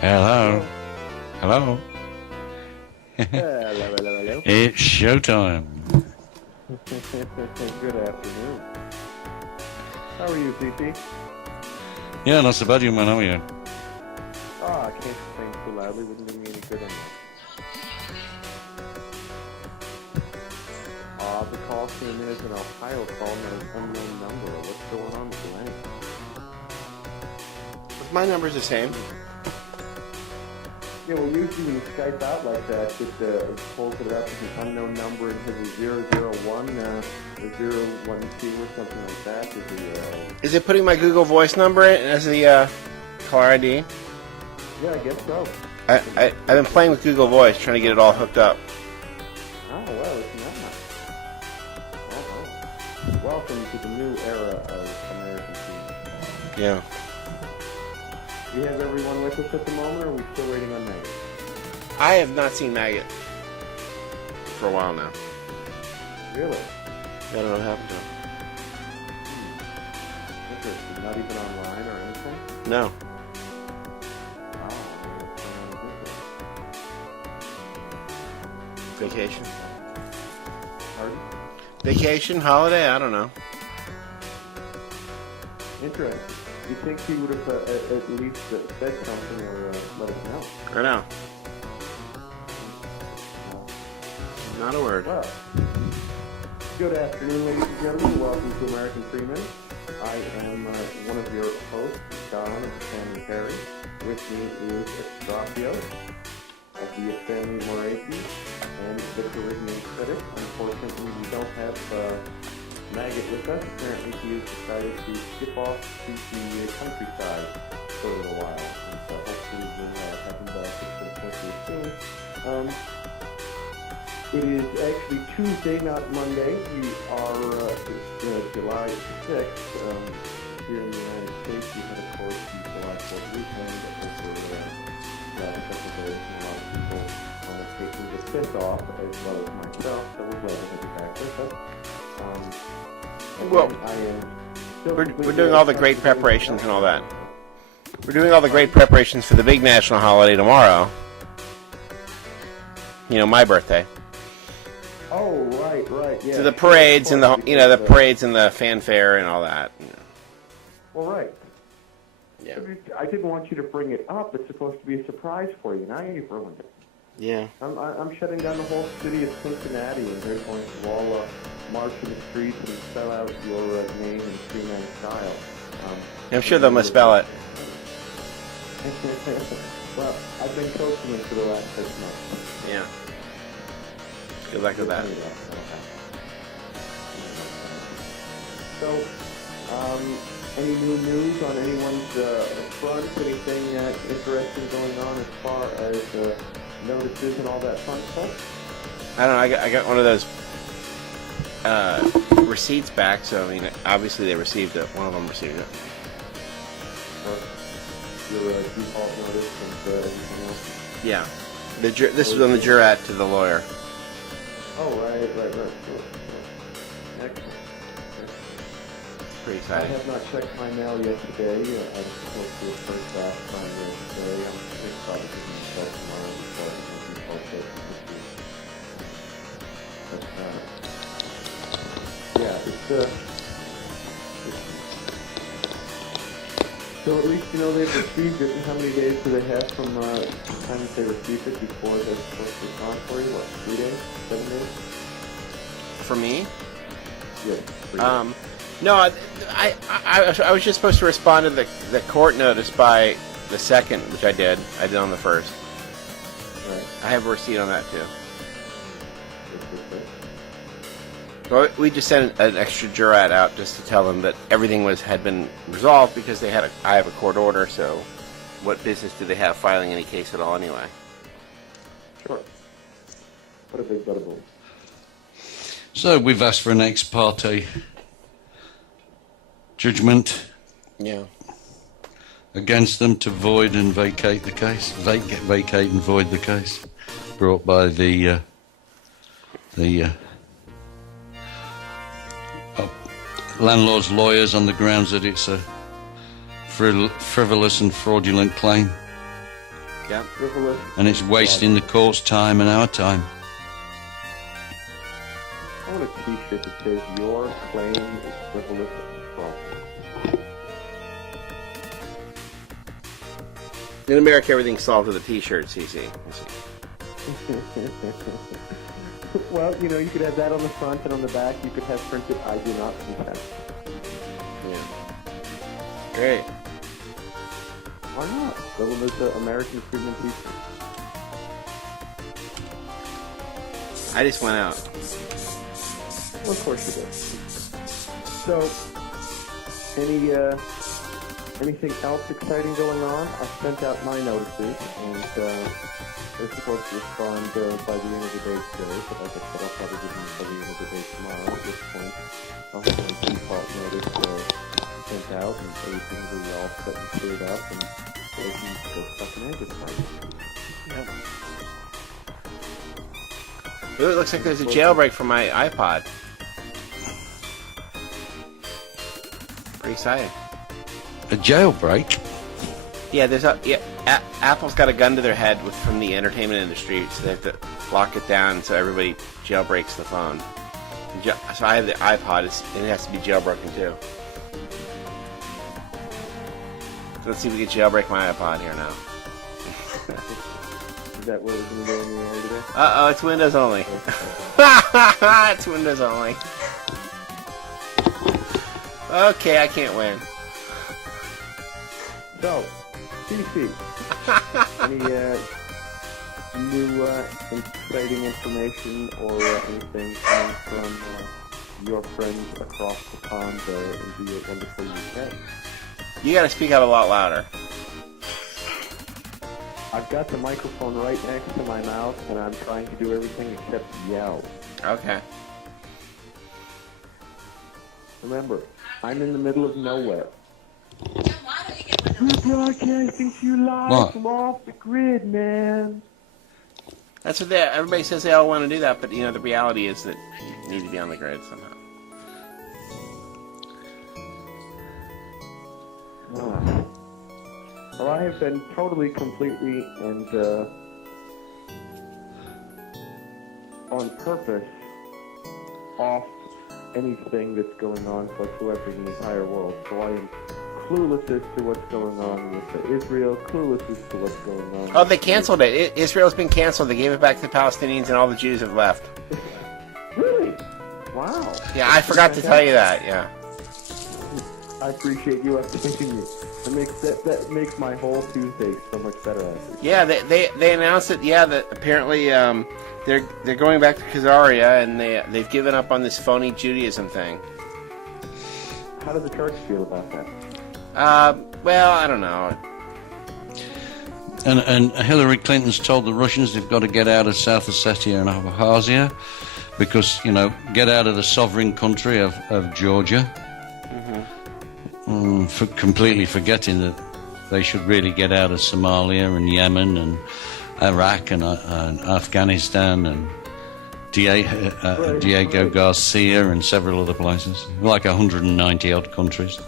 Hello. Hello. Hello, hello, hello. It's showtime. Good afternoon. How are you, CT? Yeah, not so bad, you man. How are you? Oh, I can't sing too loudly. Wouldn't do me any good on that. The call came in as an Ohio call and an unknown number. What's going on with Lenny? My number's the same. Yeah, well, usually when you Skype out like that, it pulls it up as an unknown number and has a 001, or 012 or something like that. Is it putting my Google Voice number in as the caller ID? Yeah, I guess so. I've been playing with Google Voice, trying to get it all hooked up. Oh, well, it's not. Welcome to the new era of American TV. Yeah. Do you have everyone with us at the moment, or are we still waiting on Maggot? I have not seen Maggot for a while now. Really? I don't know what happened to him. Interesting. Not even online or anything? No. Oh, Vacation? pardon? Vacation? Holiday? I don't know. Interesting. You think he would have at least said something or let us know? I know. Not a word. Well, good afternoon, ladies and gentlemen. Welcome to American Freeman. I am one of your hosts, Don of the Family Perry. With me is Estrapio of the Family Morathi and the Caribbean Critic. Unfortunately, we don't have Maggot with us. Apparently, he has decided to skip off to the countryside for a little while. And so hopefully we'll have him back at some point soon. It is actually Tuesday, not Monday. We are July 6th. Here in the United States, we had, of course, the July 4th weekend over the last couple of days, and a lot of people taking the 5th off, as well as myself, so we're glad to have you back with us. Well, we're doing all the great preparations and all that. We're doing all the great preparations for the big national holiday tomorrow. You know, my birthday. Oh, right, yeah. So the parades and the parades and the fanfare and all that. You know. Well, right. Yeah. I didn't want you to bring it up. It's supposed to be a surprise for you. Now you've ruined it. Yeah. I'm shutting down the whole city of Cincinnati, and they're going to all march in the streets and spell out your name in Freeman style. I'm sure they'll misspell it. Well, I've been coaching them for the last 6 months. Yeah. Good luck with that. So, any new news on anyone's front? Anything interesting going on as far as notices and all that fun stuff? I don't know. I got one of those receipts back, so I mean, obviously they received it. One of them received it. Your default notice and everything else? Yeah. This was on the jurat to the lawyer. Oh, right. Sure. Excellent. Pretty I exciting. have not checked my mail yet today. I was supposed to have first class mine yesterday. I'm thinking about it giving myself tomorrow before I can default it this week. But, yeah, so at least you know they've received it. And how many days do they have from the time that they received it before they're supposed to be gone for you? What, 3 days? 7 days? For me? Yeah. 3 days. No, I was just supposed to respond to the court notice by the 2nd, which I did. I did on the 1st. Right. I have a receipt on that too. Good. Well, we just sent an extra jurat out just to tell them that everything had been resolved because I have a court order. So, what business do they have filing any case at all anyway? Sure. What a big butterboom. So we've asked for an ex parte judgment Yeah. against them to void and vacate the case. Vacate and void the case. Brought by the landlord's lawyers on the grounds that it's a frivolous and fraudulent claim. Yep. Frivolous. And it's wasting the court's time and our time. I want a t-shirt that says, "Your claim is frivolous and fraudulent." In America, everything's solved with a T-shirt, CC. Well, you know, you could have that on the front and on the back. You could have printed, "I do not consent." Yeah. Great. Why not? Frivolous American Freeman t-shirt. I just went out. Well, of course you did. So, anything else exciting going on? I sent out my notices, and they're supposed to respond by the end of the day today, but like I said, I'll probably give them until the end of the day tomorrow. At this point, I'll have my default notice sent out, and everything will be all set and cleared up, and they can go fucking advertise. Yep. Ooh, it looks like there's a jailbreak for my iPod. Pretty exciting. A jailbreak? Yeah, Apple's got a gun to their head from the entertainment industry, so they have to lock it down so everybody jailbreaks the phone. So I have the iPod, and it has to be jailbroken too. So let's see if we can jailbreak my iPod here now. Is that what we're going to go in the air today? Uh-oh, it's Windows only. It's Windows only. Okay, I can't win. So, CC, any new exciting information or anything coming from your friends across the pond into your wonderful UK? You gotta speak out a lot louder. I've got the microphone right next to my mouth, and I'm trying to do everything except yell. Okay. Remember, I'm in the middle of nowhere. We're broadcasting to you live from off the grid, man. That's what everybody says they all want to do that, but you know the reality is that you need to be on the grid somehow. Well, I have been totally, completely, and on purpose off anything that's going on whatsoever in the entire world. So I am clueless as to what's going on with Israel, clueless as to what's going on. Oh, they canceled it. Israel's been canceled. They gave it back to the Palestinians, and all the Jews have left. Really? Wow. Yeah, I forgot to tell you that. Yeah. I appreciate you updating me. That makes my whole Tuesday so much better. Yeah, they announced it. Yeah, that apparently they're going back to Khazaria, and they've given up on this phony Judaism thing. How does the church feel about that? Well, I don't know. And Hillary Clinton's told the Russians they've got to get out of South Ossetia and Abkhazia because, you know, get out of the sovereign country of Georgia. For completely forgetting that they should really get out of Somalia and Yemen and Iraq and Afghanistan and Diego Garcia and several other places, like 190 odd countries.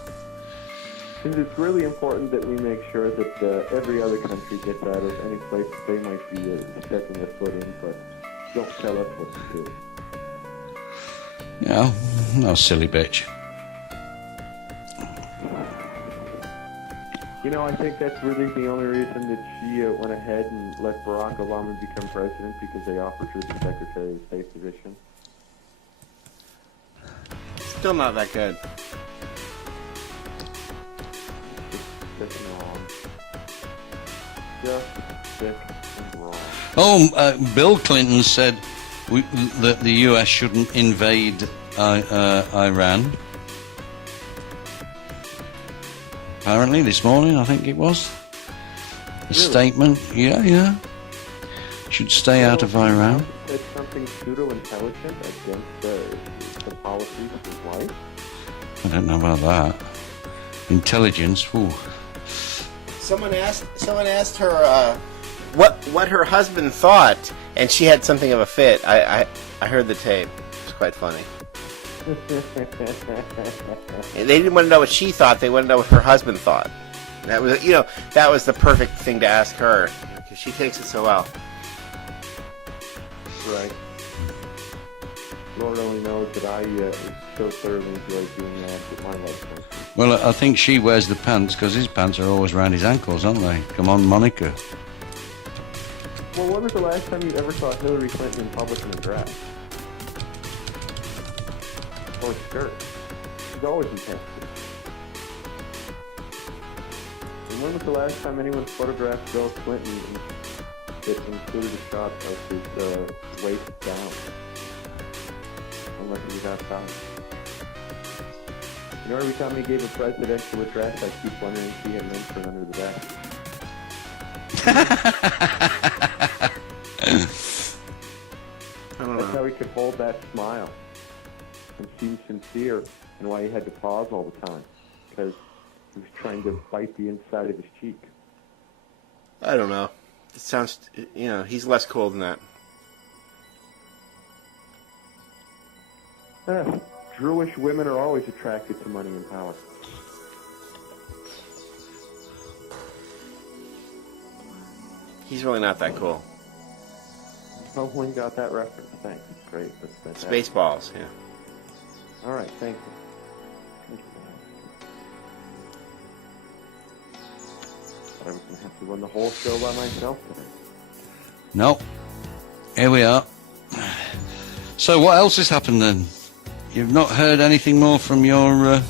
Because it's really important that we make sure that every other country gets out of any place that they might be stepping their foot in, but don't tell us what to do. Yeah, no silly bitch. You know, I think that's really the only reason that she went ahead and let Barack Obama become president, because they offered her the Secretary of State position. Still not that good. Just wrong. Just sick and wrong. Oh, Bill Clinton said that the U.S. shouldn't invade Iran. Apparently this morning, I think it was. A statement. Yeah. Should stay out of Iran. Said something pseudo-intelligent against the policies of his wife? I don't know about that. Intelligence, whew. Someone asked her what her husband thought, and she had something of a fit. I heard the tape. It was quite funny. They didn't want to know what she thought. They wanted to know what her husband thought. That was the perfect thing to ask her. because she takes it so well. Right. Lord only knows that I so thoroughly enjoy doing that with my husband. Well, I think she wears the pants because his pants are always around his ankles, aren't they? Come on, Monica. Well, when was the last time you ever saw Hillary Clinton in public in a dress? Or a skirt? She's always in pants. And when was the last time anyone photographed Bill Clinton that included a shot of his waist down? Unless he was outside. You know, every time he gave a presidential address, I keep wondering if he had an intern under the desk. I don't That's know. how he could hold that smile and seem sincere, and why he had to pause all the time, because he was trying to bite the inside of his cheek. I don't know. It sounds, he's less cool than that. Jewish women are always attracted to money and power. He's really not that cool. Oh, when you got that reference, thanks. Great. That's Spaceballs, yeah. All right, thank you. But I was going to have to run the whole show by myself today. No. Here we are. So what else has happened then? You've not heard anything more from your woman?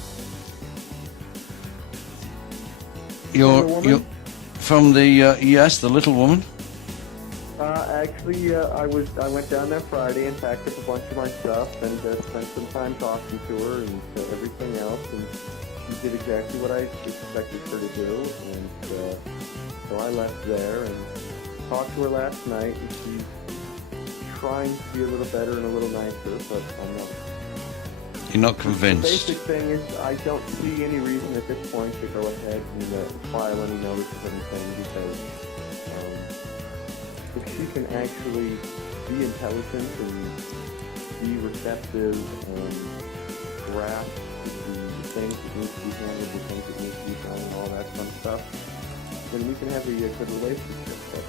from the yes, the little woman. Actually, I went down there Friday and packed up a bunch of my stuff and spent some time talking to her and everything else, and she did exactly what I expected her to do, and so I left there and talked to her last night, and she's trying to be a little better and a little nicer, but I'm not. You're not The convinced. basic thing is I don't see any reason at this point to go ahead and file any notice of anything, because if she can actually be intelligent and be receptive and grasp the things that need to be handled, the things that need to be done, and all that fun stuff, then we can have a good relationship. But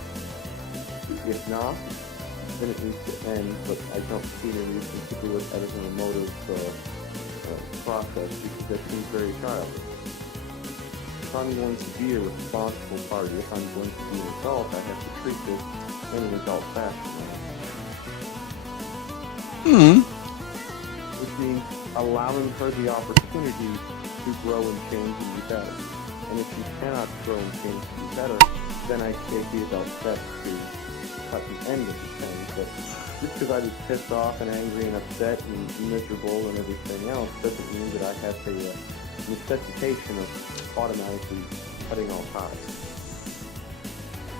if not, then it needs to end, but I don't see any reason to do it other than a motive process, because that seems very childish. If I'm going to be a responsible party, if I'm going to be an adult, I have to treat this in an adult fashion. Which means allowing her the opportunity to grow and change and be better. And if she cannot grow and change and be better, then I take the adult steps to cut the end of the thing. But just because I was pissed off and angry and upset and miserable and everything else doesn't mean that I have a necessitation of automatically cutting all ties.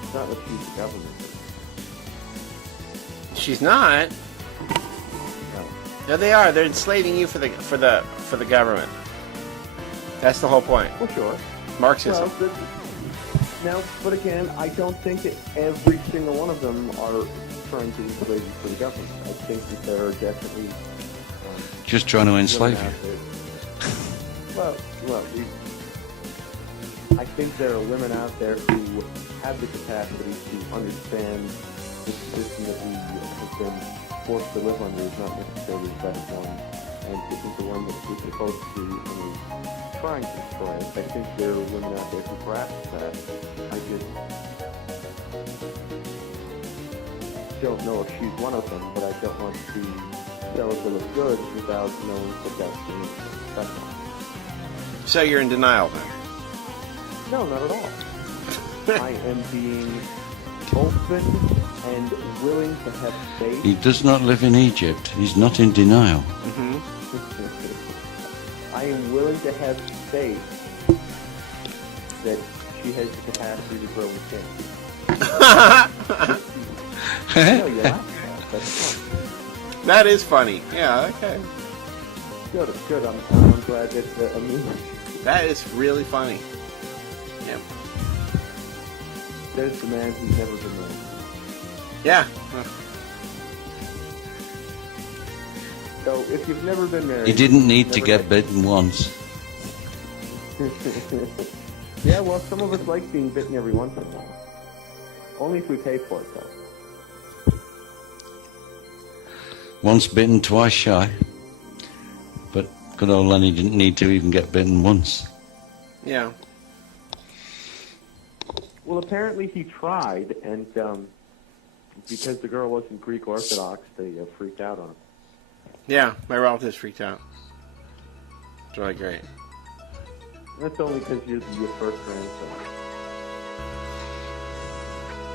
It's not what she's the government. She's not. No. No, they are. They're enslaving you for the government. That's the whole point. Well, sure. Marxism. Now, but again, I don't think that every single one of them are trying to enslave you for the government. I think that there are definitely Just trying to enslave women you. out there. Well, I think there are women out there who have the capacity to understand the system that we have been forced to live under is not necessarily the best one, and isn't the one that we're supposed to be trying to destroy it. I think there are women out there who grasp that. I just don't know if she's one of them, but I don't want to sell a bill of goods without knowing what that's going to affect. So you're in denial then? No, not at all. I am being open and willing to have faith. He does not live in Egypt. He's not in denial. Mm-hmm. I am willing to have faith that she has the capacity to grow and change. No, you laugh at that. That's fun. That is funny. Yeah, okay. Good, good. I'm glad that That is really funny. Yeah. there's the man who's never been married. Yeah. So if you've never been married, He didn't need to never get had- bitten once. Yeah, well, some of us like being bitten every once in a while. Only if we pay for it, though. Once bitten, twice shy. But good old Lenny didn't need to even get bitten once. Yeah. Well, apparently he tried, and because the girl wasn't Greek Orthodox, they freaked out on him. Yeah, my relatives freaked out. It's really great. That's only because you're your first grandson.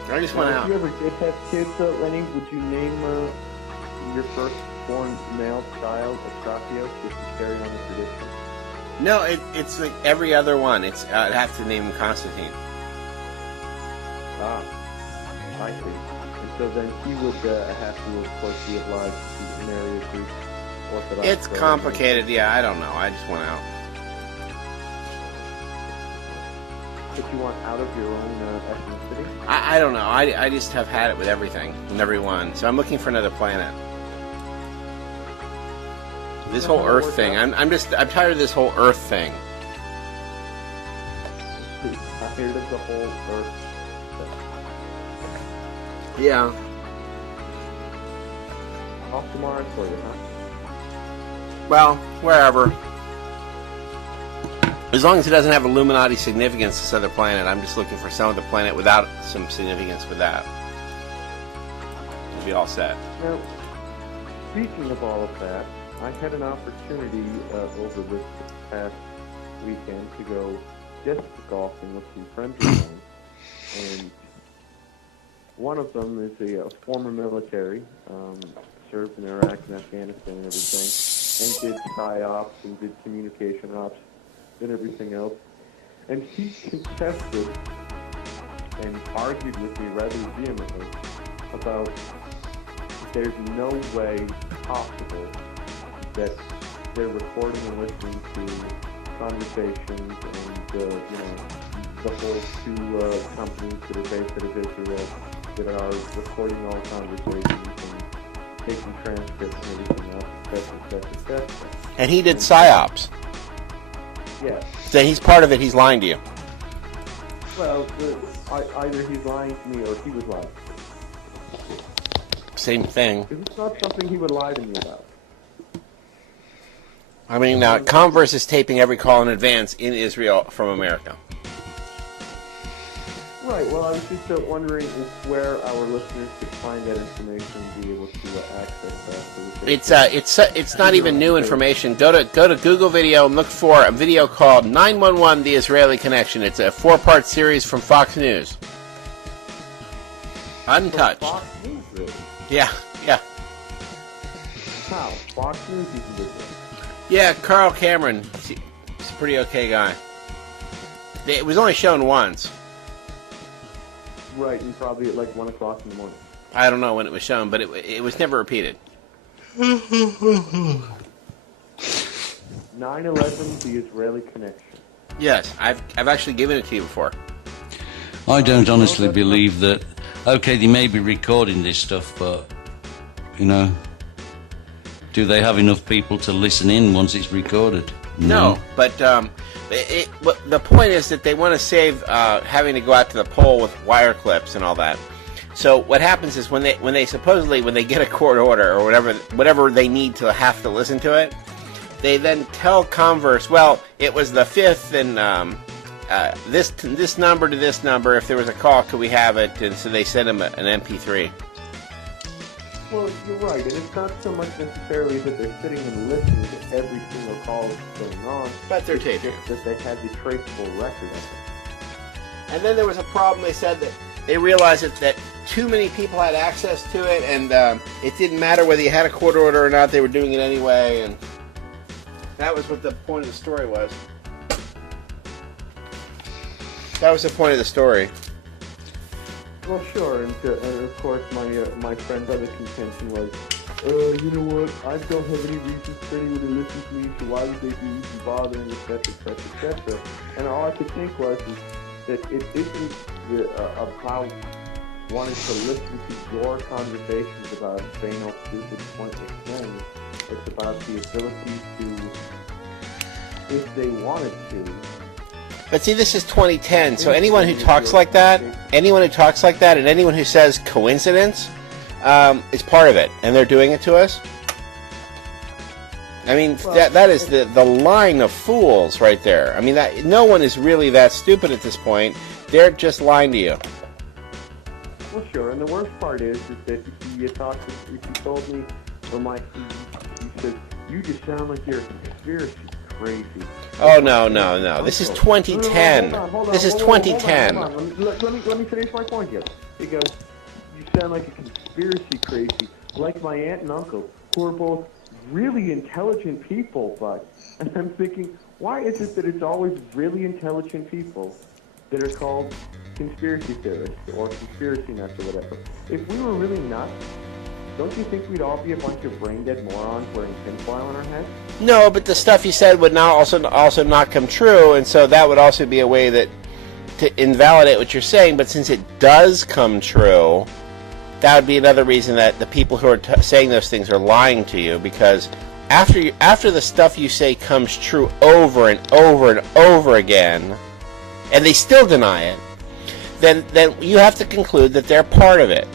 I just went Now, out. if you ever did have kids, Lenny, would you name your firstborn male child Estrapios just to carry on the tradition? No, it's like every other one. I'd have to name him Constantine. Ah, I see. And so then he would have to, of course, be obliged to marry a Greek Orthodox. It's complicated. Yeah, I don't know. I just went out. But you want out of your own ethnicity? I don't know. I just have had it with everything and everyone. So I'm looking for another planet. This whole Earth thing. I'm tired of this whole Earth thing. Tired of the whole Earth. Yeah. Off to Mars for you, huh? Well, wherever. As long as it doesn't have Illuminati significance, this other planet, I'm just looking for some other planet without some significance with that. We'll be all set. Now, speaking of all of that, I had an opportunity over this past weekend to go disc golfing with some friends of mine, and one of them is a former military, served in Iraq and Afghanistan and everything, and did PSYOPs and did communication ops and everything else. And he contested and argued with me rather vehemently about there's no way possible that they're recording and listening to conversations and, the whole two companies that are based out of Israel that are recording all conversations and taking transcripts and everything else, etc. And he did PSYOPs. Yeah. So he's part of it. He's lying to you. Well, either he's lying to me or he was lying. Same thing. Because it's not something he would lie to me about. I mean, Converse is taping every call in advance in Israel from America. Right. Well, I was just wondering where our listeners could find that information and be able to access that. It's not even new information. Go to Google Video and look for a video called 911: The Israeli Connection. It's a 4-part series from Fox News. Untouched. Fox News, really? Yeah. How? Fox News you can do this. Yeah, Carl Cameron. He's a pretty okay guy. It was only shown once. Right, and probably at like 1 o'clock in the morning. I don't know when it was shown, but it was never repeated. 9/11, the Israeli connection. Yes, I've actually given it to you before. I don't honestly believe that. Okay, they may be recording this stuff, but do they have enough people to listen in once it's recorded? No, but the point is that they want to save having to go out to the pole with wire clips and all that. So what happens is when they get a court order or whatever they need to have to listen to it, they then tell Converse, well, it was the 5th and this number to this number. If there was a call, could we have it? And so they send them an MP3. Well, you're right, and it's not so much necessarily that they're sitting and listening to every single call that's going on, but they're it's taping. just that they have the traceable record of it. And then there was a problem. They said that they realized that too many people had access to it, and it didn't matter whether you had a court order or not. They were doing it anyway, and that was what the point of the story was. That was the point of the story. Well, sure, and of course my friend's other contention was, you know what, I don't have any reasons for anyone to listen to me, so why would they be even bothering, etc. And all I could think was that it isn't about wanting to listen to your conversations about banal, stupid, pointless things. It's about the ability to, if they wanted to, But see, this is 2010, so anyone who talks like that, and anyone who says coincidence, is part of it, and they're doing it to us. I mean, that is the line of fools right there. I mean, that no one is really that stupid at this point. They're just lying to you. Well, sure, and the worst part is that you told me, or you said, you just sound like you're a conspiracy crazy. Oh, no. This is 2010. This is 2010. Hold on. Let me finish my point here. Because you sound like a conspiracy crazy, like my aunt and uncle, who are both really intelligent people, but... And I'm thinking, why is it that it's always really intelligent people that are called conspiracy theorists or conspiracy nuts or whatever? If we were really nuts, don't you think we'd all be a bunch of brain-dead morons wearing tinfoil on our heads? No, but the stuff you said would now also not come true, and so that would also be a way that to invalidate what you're saying. But since it does come true, that would be another reason that the people who are saying those things are lying to you, because after the stuff you say comes true over and over and over again, and they still deny it, then you have to conclude that they're part of it.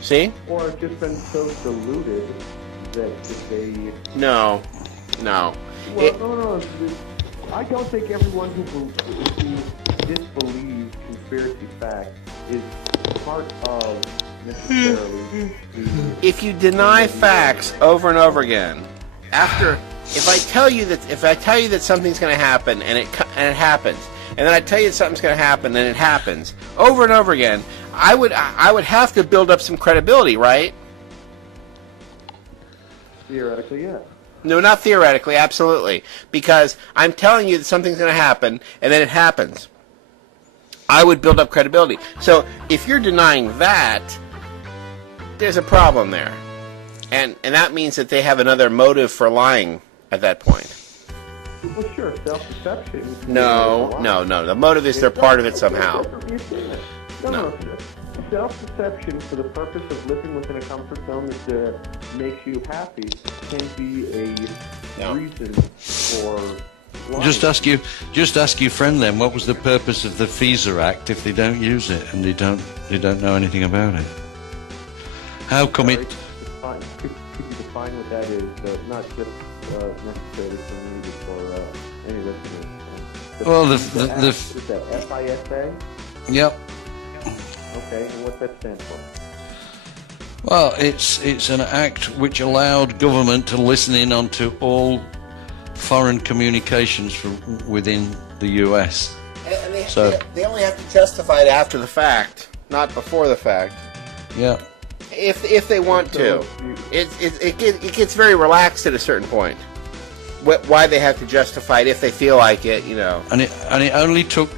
See? Or have just been so deluded that they... No. Well, no. I don't think everyone who disbelieves conspiracy facts is part of necessarily... If you deny facts over and over again, if I tell you that something's going to happen and it happens, and then I tell you that something's going to happen and it happens over and over again, I would have to build up some credibility, right? Theoretically, yeah. No, not theoretically, absolutely. Because I'm telling you that something's going to happen, and then it happens. I would build up credibility. So if you're denying that, there's a problem there. And that means that they have another motive for lying at that point. Well, sure, self-deception. No. The motive is they're part of it somehow. No. Self-deception for the purpose of living within a comfort zone that makes you happy can be a reason for lying. Just ask your friend then, what was the purpose of the FISA Act if they don't use it and they don't know anything about it? How come it... Could you define what that is? Not just necessarily for me, but for any listeners. Well, the is that FISA? Yep. Okay, and what that stands for? Well, it's an act which allowed government to listen in onto all foreign communications from within the U.S. And they only have to justify it after the fact, not before the fact. Yeah. If they want to, it gets very relaxed at a certain point. Why they have to justify it if they feel like it, you know. And it only took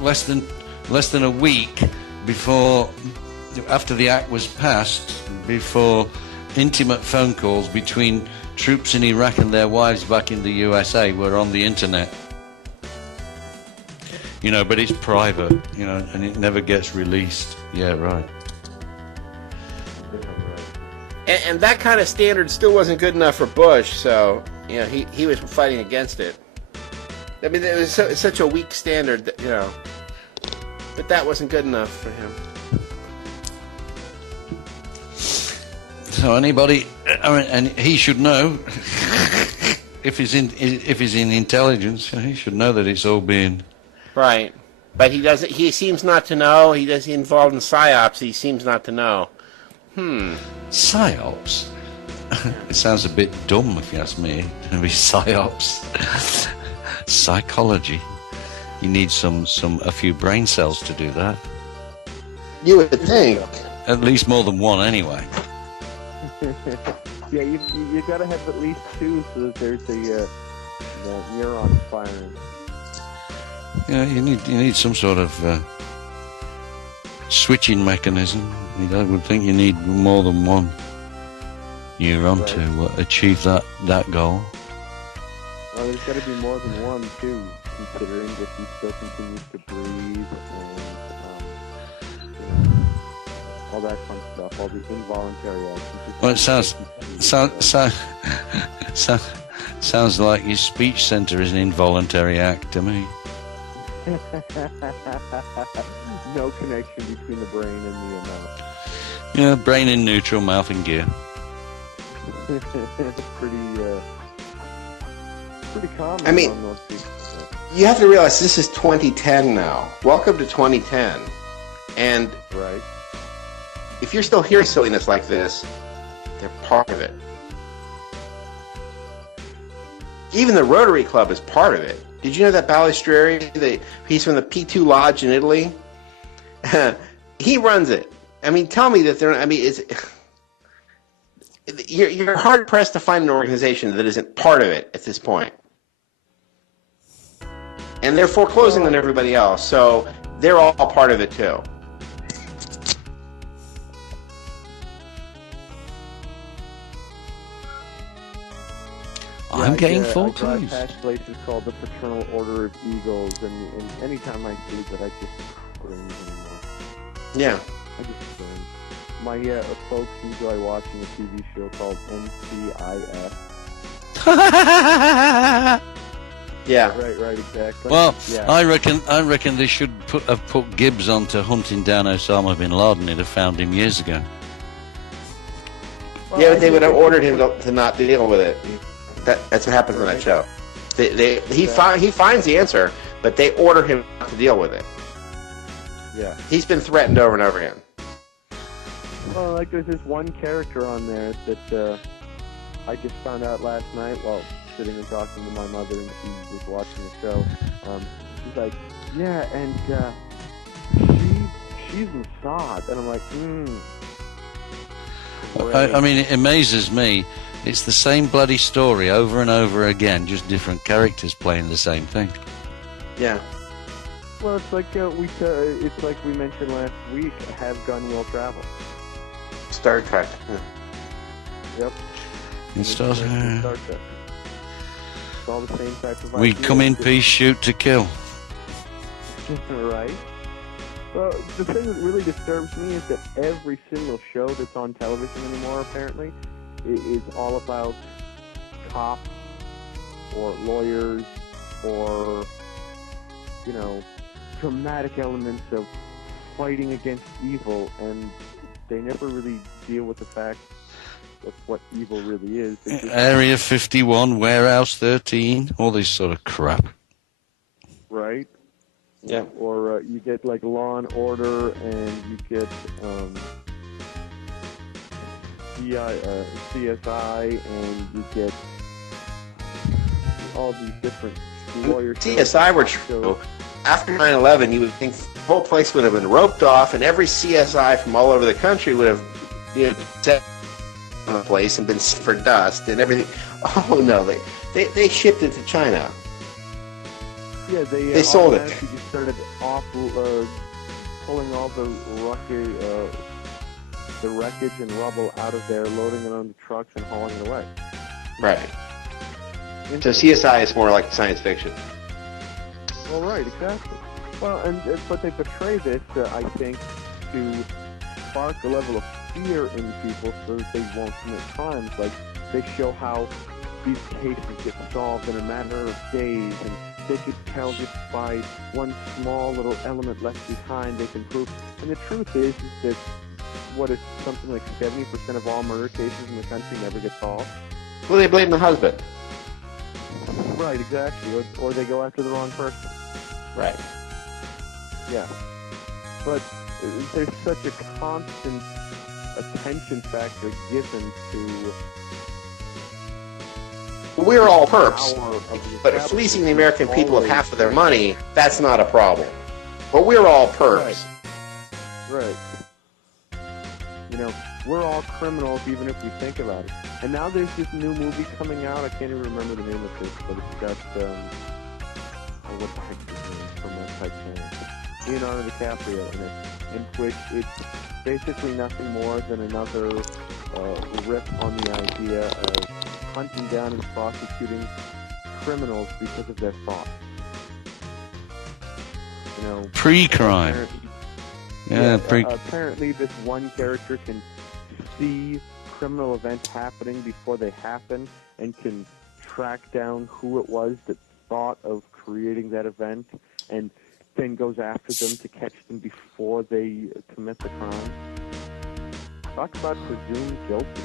less than a week after the act was passed, before intimate phone calls between troops in Iraq and their wives back in the USA were on the internet. You know, but it's private, you know, and it never gets released. Yeah, right. And that kind of standard still wasn't good enough for Bush, so you know he was fighting against it. I mean, it was such a weak standard, that, you know. But that wasn't good enough for him. So anybody, I mean, and he should know if he's in intelligence, he should know that it's all being right. But he doesn't. He seems not to know. He's involved in psyops. He seems not to know. Psyops. It sounds a bit dumb if you ask me. To be psyops. Psychology. You need a few brain cells to do that. You would think. At least more than one, anyway. Yeah, you gotta have at least two so that there's the neurons firing. Yeah, you need some sort of switching mechanism. I would think you need more than one neuron to achieve that goal. Well, there's got to be more than one too, considering that he still continues to breathe and all that fun stuff, all the involuntary actions. Well, it sounds like your speech center is an involuntary act to me. No connection between the brain and the mouth. Yeah, brain in neutral, mouth in gear. It's pretty common I mean, among most people. you have to realize this is 2010 now. Welcome to 2010. And Right. if you're still hearing silliness like this, they're part of it. Even the Rotary Club is part of it. Did you know that Balistrieri, he's from the P2 Lodge in Italy? He runs it. I mean, tell me that they're. I mean, you're hard pressed to find an organization that isn't part of it at this point. And they're foreclosing on everybody else, so they're all part of it too. I'm getting full I drive clues. past places called the Fraternal Order of Eagles, and anytime I see that, I just cringe anymore. Yeah. I just cringe. My folks enjoy watching a TV show called NCIS. Yeah. Right, exactly. Well, yeah. I reckon they should have put Gibbs on to hunting down Osama bin Laden. They'd have found him years ago. Well, Yeah, I but they would have think ordered him to not deal with it. That's what happens on that show. He finds the answer, but they order him not to deal with it. Yeah. He's been threatened over and over again. Well, like there's this one character on there that I just found out last night while sitting and talking to my mother, and she was watching the show. She's like, yeah, and she's Mossad, and I'm like, I mean, it amazes me. It's the same bloody story over and over again, just different characters playing the same thing. Yeah. Well, it's like it's like we mentioned last week. Have gun will travel. Star Trek. Yep. It starts, Star Trek. It's all the same type of. we idea. come in peace, shoot to kill. Right. Well, the thing that really disturbs me is that every single show that's on television anymore, apparently, is all about cops or lawyers or, dramatic elements of fighting against evil, and they never really deal with the fact of what evil really is. Area 51, Warehouse 13, all this sort of crap. Right? Yeah. Or you get like Law and Order, and you get CSI, and you get all these different lawyers. CSI were true. After 9/11, you would think the whole place would have been roped off, and every CSI from all over the country would have set on the place and been for dust and everything. Oh no, they shipped it to China. Yeah, they sold it. Just started pulling all the wreckage and rubble out of there, loading it onto trucks and hauling it away. Right. So CSI is more like science fiction. Well, right, exactly. Well, but they portray this, I think, to spark a level of fear in people so that they won't commit crimes. Like, they show how these cases get solved in a matter of days, and they could tell just by one small little element left behind they can prove. And the truth is that something like 70% of all murder cases in the country never get solved. Well, they blame the husband. Right, exactly. Or they go after the wrong person. Right. Yeah. But there's such a constant attention factor given to... We're all perps, but fleecing the American people of half of their money, that's not a problem. But we're all perps. Right. We're all criminals even if we think about it. And now there's this new movie coming out. I can't even remember the name of it, but it's got, what the heck is his name from Titanic? Leonardo DiCaprio in it, in which it's basically nothing more than another rip on the idea of hunting down and prosecuting criminals because of their thoughts. Pre-crime. Apparently this one character can see criminal events happening before they happen and can track down who it was that thought of creating that event and then goes after them to catch them before they commit the crime. Talk about presumed guilty.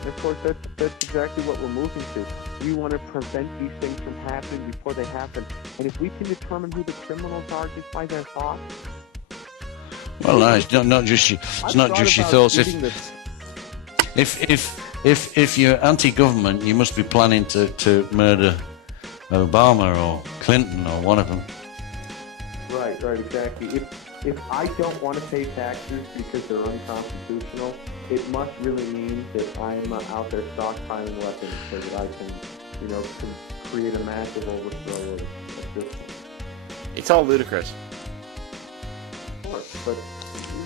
And of course, that's exactly what we're moving to. We want to prevent these things from happening before they happen. And if we can determine who the criminals are just by their thoughts. Well, no, it's not just your, it's not just your thoughts. If you're anti-government, you must be planning to murder Obama or Clinton or one of them. Right, exactly. If I don't want to pay taxes because they're unconstitutional, it must really mean that I'm out there stockpiling weapons so that I can create a massive overthrow of the system. It's all ludicrous. Of course, but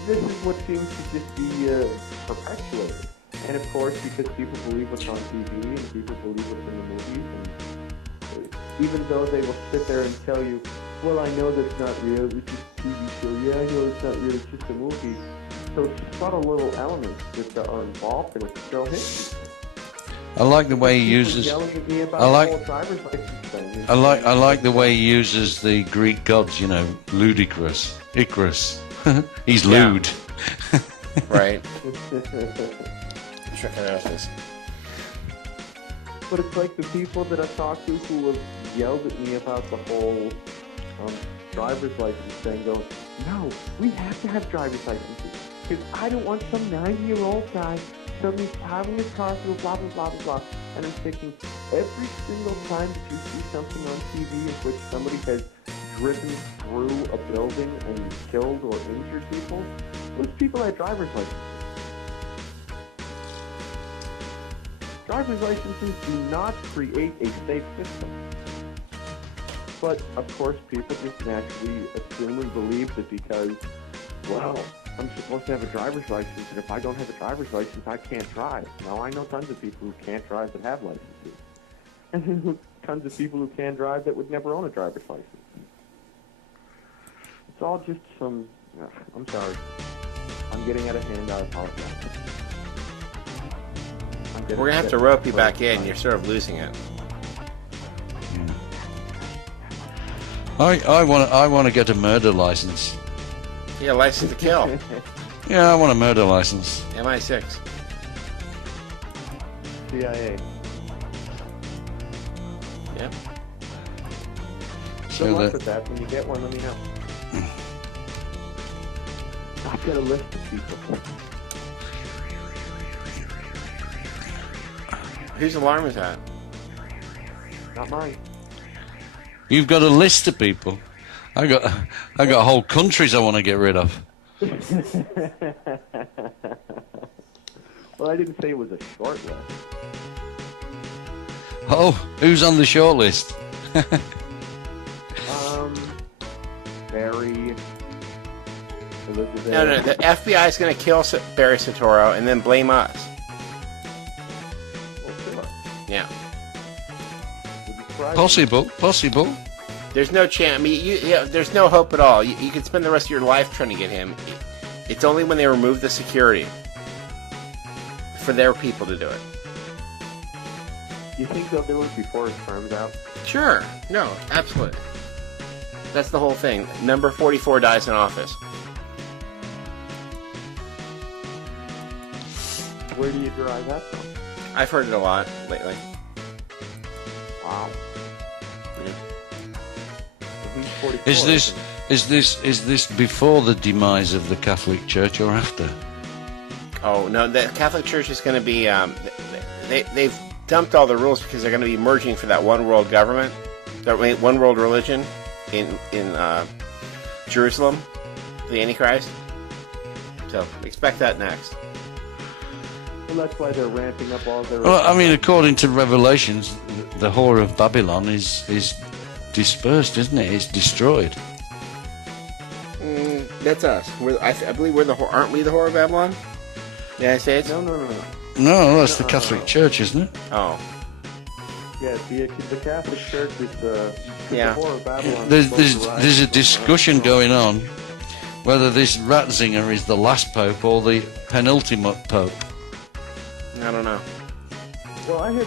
this is what seems to just be perpetuated. And of course, because people believe what's on TV and people believe what's in the movies, and even though they will sit there and tell you, well, I know that's not real, it's just a TV show, yeah, I know it's not real, it's just a movie. So subtle little elements that are involved in it still hit you. I like the way he uses. I like the way he uses the Greek gods. Ludicrous, Icarus. He's lewd. Right. Check it out. This. But it's like the people that I've talked to who have yelled at me about the whole driver's license thing. Going, no, we have to have driver's licenses because I don't want some 90-year-old guy suddenly having his car through blah, blah, blah, blah, blah. And I'm thinking, every single time that you see something on TV in which somebody has driven through a building and killed or injured people, those people had driver's licenses. Driver's licenses do not create a safe system. But, of course, people just naturally assume and believe that because, well, I'm supposed to have a driver's license, and if I don't have a driver's license, I can't drive. Now, I know tons of people who can't drive that have licenses. And then tons of people who can drive that would never own a driver's license. It's all just some... I'm sorry. I'm getting out of hand. I apologize. We're going to have to rope you back in. You're sort of losing it. I want to get a murder license. Yeah, license to kill. Yeah, I want a murder license. MI6. CIA. Yep. Good luck with that. When you get one, let me know. I've got a list of people. Whose alarm is that? Not mine. You've got a list of people. I got whole countries I want to get rid of. Well, I didn't say it was a short list. Oh, who's on the short list? Barry. Elizabeth. No, the FBI is going to kill Barry Soetoro and then blame us. Yeah. Possible. There's no chance. I mean, there's no hope at all. You could spend the rest of your life trying to get him. It's only when they remove the security for their people to do it. You think they'll do it before his term's out? Sure. No, absolutely. That's the whole thing. Number 44 dies in office. Where do you derive that from? I've heard it a lot lately. Wow. Is this before the demise of the Catholic Church or after? Oh no, the Catholic Church is going to be. They've dumped all the rules because they're going to be merging for that one world government, that one world religion in Jerusalem, the Antichrist. So expect that next. Well, that's why they're ramping up all their... Well, I mean, according to Revelations, the whore of Babylon is dispersed, isn't it? It's destroyed. That's us. I believe we're the whore. Aren't we the whore of Babylon? The United States? No. No, that's the Catholic Church, isn't it? Oh. Yeah, the Catholic Church is the whore of Babylon. There's a discussion going on whether this Ratzinger is the last pope or the penultimate pope. I don't know. Well, I had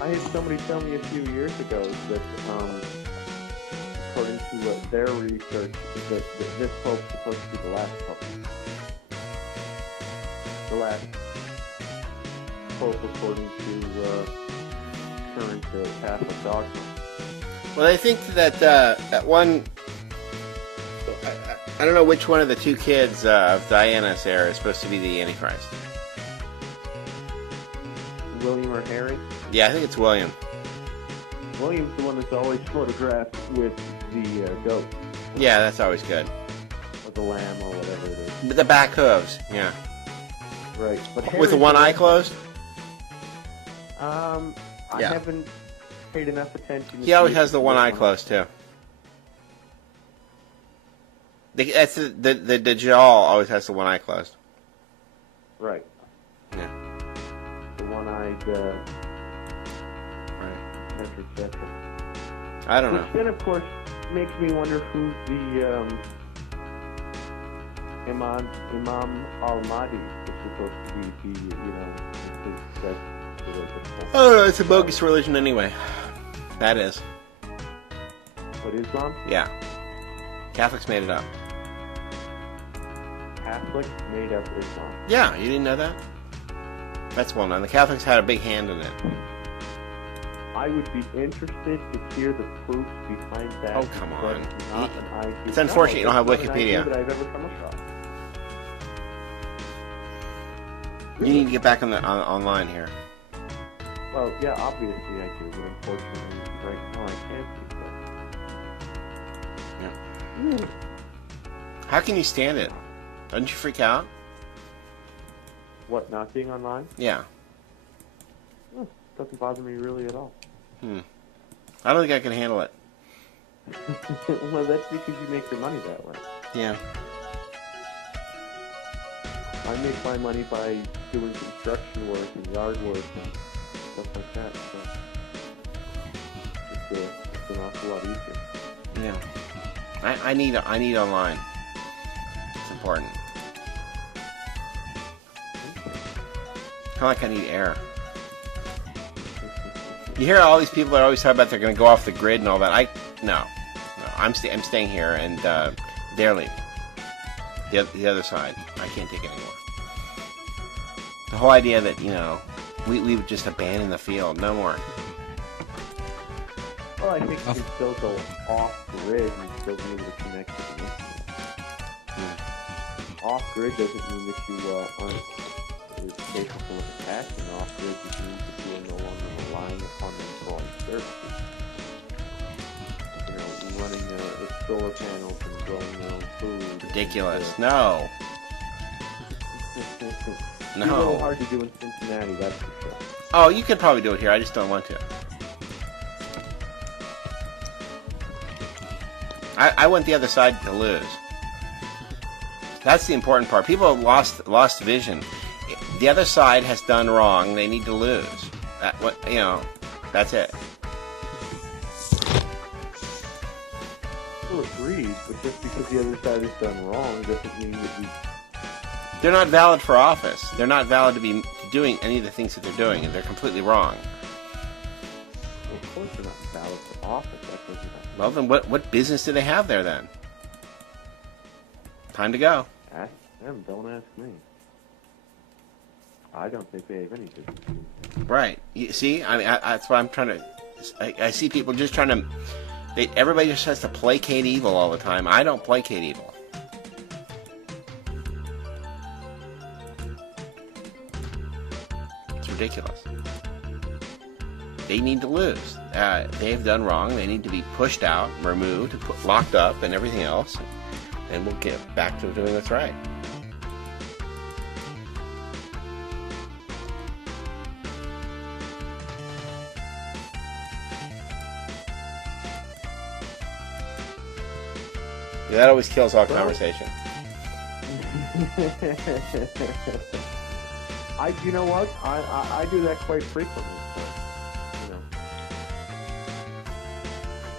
I had somebody tell me a few years ago that, according to their research, is that this pope's supposed to be the last pope. The last pope according to current Catholic dogma. Well, I think that that one. I don't know which one of the two kids of Diana's era is supposed to be the Antichrist. William or Harry? Yeah, I think it's William. William's the one that's always photographed with the goat. Yeah, that's always good. Or the lamb or whatever it is. But the back hooves, yeah. Right. But With the one eye closed? I Yeah. haven't paid enough attention. He always has the one eye closed, too. That's the jaw always has the one eye closed. Right. Yeah. The one-eyed, Right. etc. I don't know. Which then, of course, makes me wonder who the Imam al-Mahdi is supposed to be. That's Oh no, it's a bogus religion anyway. That is. What, Islam? Yeah. Catholics made it up. Catholics made up Islam. Yeah, you didn't know that? That's well known. The Catholics had a big hand in it. I would be interested to hear the proofs behind that. Oh, come on. That's not an idea. It's unfortunate you don't have No, it's not an Wikipedia. idea that I've ever come across. You need to get back on the online here. Well, yeah, obviously I do, but unfortunately, right now I can't do so. Yeah. How can you stand it? Doesn't you freak out? What, not being online? Yeah. Well, doesn't bother me really at all. I don't think I can handle it. Well, that's because you make your money that way. Yeah. I make my money by doing construction work and yard work and stuff like that, so it's an awful lot easier. Yeah. I need online. It's important. Kind of like I need air. You hear all these people that always talk about they're going to go off the grid and all that. No. I'm staying here, and they're leaving. The other side. I can't take it anymore. The whole idea that we would just abandon the field. No more. Well, I think you can still go off-grid and still be able to connect to the internet. Off-grid doesn't mean that you aren't capable of attacking. Off-grid just means that you are no longer relying upon them for all your services. Running solar panels and growing your own food. Ridiculous. No. It's a little hard to do in Cincinnati, that's for sure. Oh, you could probably do it here. I just don't want to. I want the other side to lose. That's the important part. People have lost vision. The other side has done wrong. They need to lose. That's it. Well, agreed, but just because the other side has done wrong doesn't mean that we... They're not valid for office. They're not valid to be doing any of the things that they're doing, and they're completely wrong. Well, of course they're not valid for office. That doesn't happen. Well, then what business do they have there, then? Time to go. Ask them, don't ask me. I don't think they have any business. Right. You see? I mean, that's why I'm trying to... I see people just trying to... Everybody just has to placate evil all the time. I don't placate evil. It's ridiculous. They need to lose. They've done wrong. They need to be pushed out, removed, locked up, and everything else. And we'll get back to doing what's right. Yeah, that always kills all conversation. You know what? I do that quite frequently. So,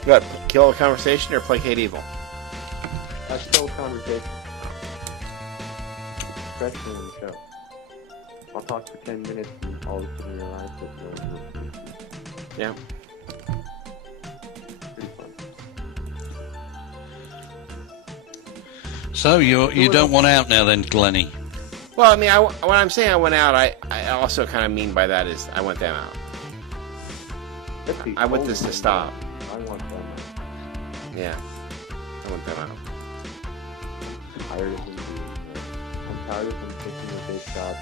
What, kill a conversation or placate evil? I still conversation. Especially on the show. I'll talk for 10 minutes and all of a sudden realize that no one will speak to me. Yeah. Pretty fun. So you don't want out now then, Glennie? Well, I mean, when I'm saying I went out, I also kind of mean by that is I want them out. I want this to stop. I want them out. Yeah. I want them out. I'm tired of them doing that. I'm tired of them thinking that they've got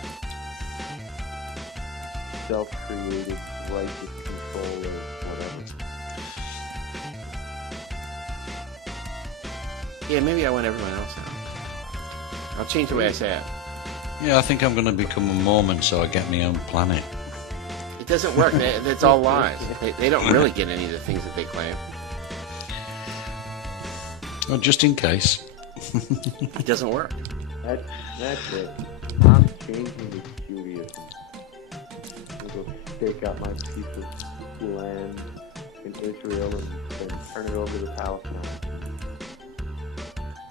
self-created righteous control or whatever. Yeah, maybe I want everyone else out. I'll change the way I say it. Yeah, I think I'm going to become a Mormon so I get my own planet. It doesn't work. It's all lies. They don't really get any of the things that they claim. Well, just in case. It doesn't work. That's it. I'm changing to Judaism. I'm going to go stake out my piece of land in Israel and then turn it over to Palestine.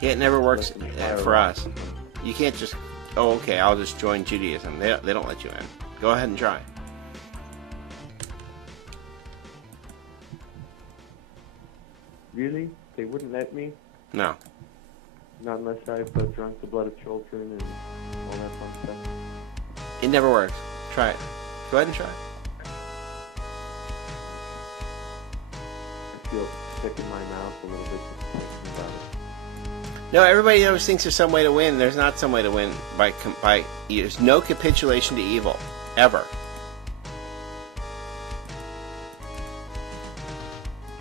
Yeah, it never works for us. You can't just, oh, okay, I'll just join Judaism. They don't let you in. Go ahead and try. Really? They wouldn't let me? No. Not unless I've drunk the blood of children and all that fun stuff. It never works. Try it. Go ahead and try it. I feel sick in my mouth a little bit just thinking about it. No, everybody always thinks there's some way to win. There's not some way to win by there's no capitulation to evil. Ever.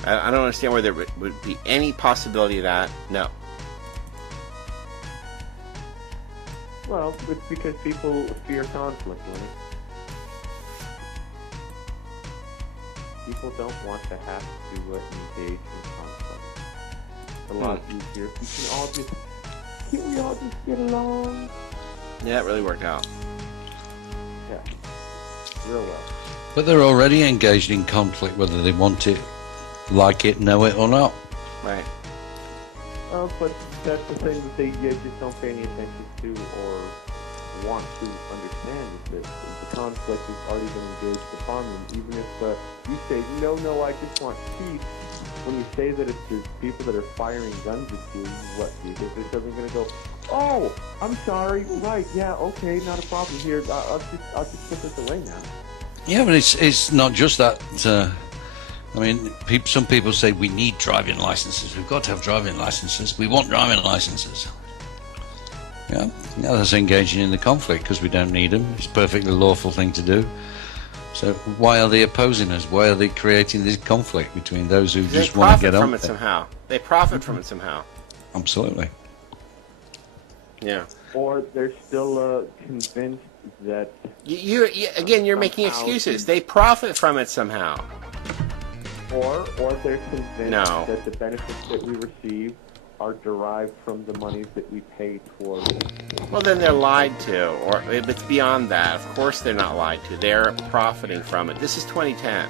I don't understand where there would be any possibility of that. No. Well, it's because people fear conflict, Lenny. People don't want to have to engage in conflict. It's a lot easier. Can't we all just get along? Yeah, that really worked out. Yeah. Real well. But they're already engaged in conflict, whether they want it, like it, know it, or not. Right. But that's the thing that they just don't pay any attention to or want to understand is that the conflict has already been engaged upon them. Even if you say, no, I just want peace, when you say that it's the people that are firing guns at you, what, do you think they're suddenly going to go, oh, I'm sorry, right, yeah, okay, not a problem here, I'll just put this away now. Yeah, but it's not just that. I mean, some people say we need driving licenses. We've got to have driving licenses. We want driving licenses. Yeah, that's engaging in the conflict because we don't need them. It's a perfectly lawful thing to do. So why are they opposing us? Why are they creating this conflict between those who just want to get on? They profit from it somehow. Absolutely. Yeah. Or they're still convinced that... You're making excuses. They profit from it somehow. Or they're convinced that the benefits that we receive are derived from the monies that we pay towards. Well, then they're lied to, or it's beyond that. Of course they're not lied to. They're profiting from it. This is 2010.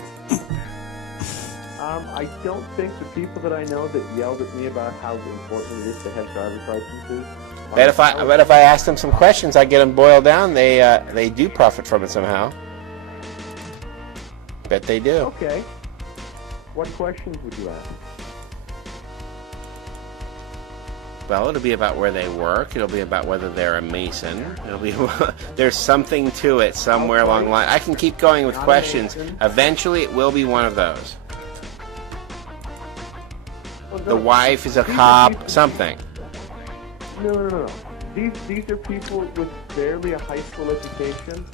I don't think the people that I know that yelled at me about how important it is to have driver's licenses. But if I ask them some questions, I get them boiled down. They do profit from it somehow. Bet they do. Okay. What questions would you ask? Well, it'll be about where they work. It'll be about whether they're a Mason. It'll be there's something to it somewhere along the line. I can keep going with questions. Eventually, it will be one of those. Well, The wife is a cop. Something. No. These are people with barely a high school education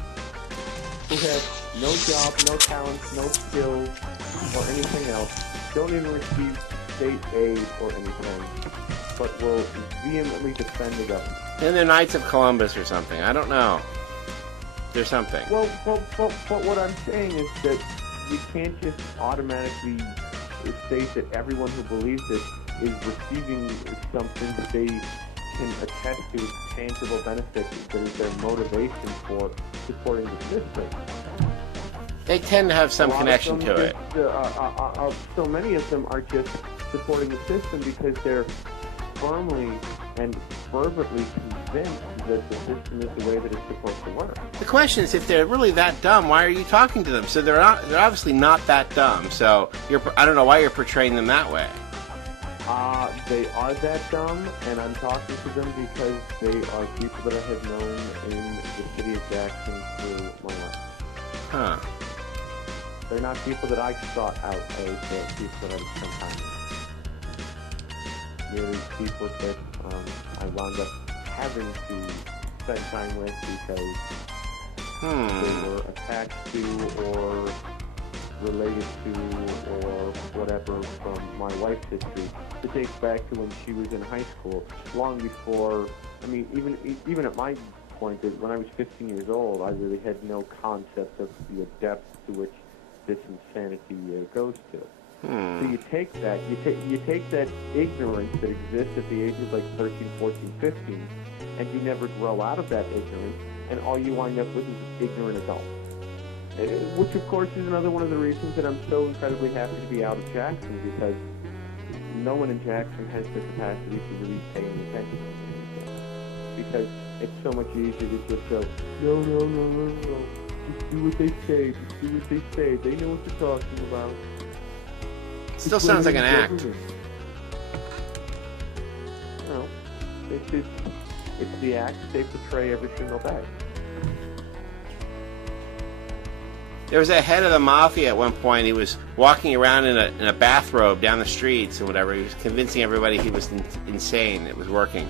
who have no job, no talents, no skills, or anything else. Don't even receive state aid or anything, but will vehemently defend the government. And they're Knights of Columbus or something. I don't know. There's something. Well, what I'm saying is that you can't just automatically state that everyone who believes it is receiving something that they can attest to as tangible benefit that is their motivation for supporting the system. They tend to have some connection to it. So many of them are just supporting the system because they're firmly and fervently convinced that the system is the way that it's supposed to work. The question is, if they're really that dumb, why are you talking to them? So they're obviously not that dumb. So I don't know why you're portraying them that way. They are that dumb, and I'm talking to them because they are people that I have known in the city of Jackson through my life. Huh. They're not people that I sought out as people that I spent time with. They're people that I wound up having to spend time with because they were attached to or related to or whatever from my wife's history. It dates back to when she was in high school, long before, I mean, even at my point, that when I was 15 years old, I really had no concept of the depth to which this insanity goes to. So you take that, you take that ignorance that exists at the age of like 13, 14, 15, and you never grow out of that ignorance, and all you wind up with is ignorant adults. Which, of course, is another one of the reasons that I'm so incredibly happy to be out of Jackson, because no one in Jackson has the capacity to really pay any attention to anything. Because it's so much easier to just go, no. Just do what they say. Just do what they say. They know what they're talking about. Still sounds like an act. No, it's the act that they portray every single day. There was a head of the mafia at one point. He was walking around in a bathrobe down the streets and whatever. He was convincing everybody he was insane. It was working.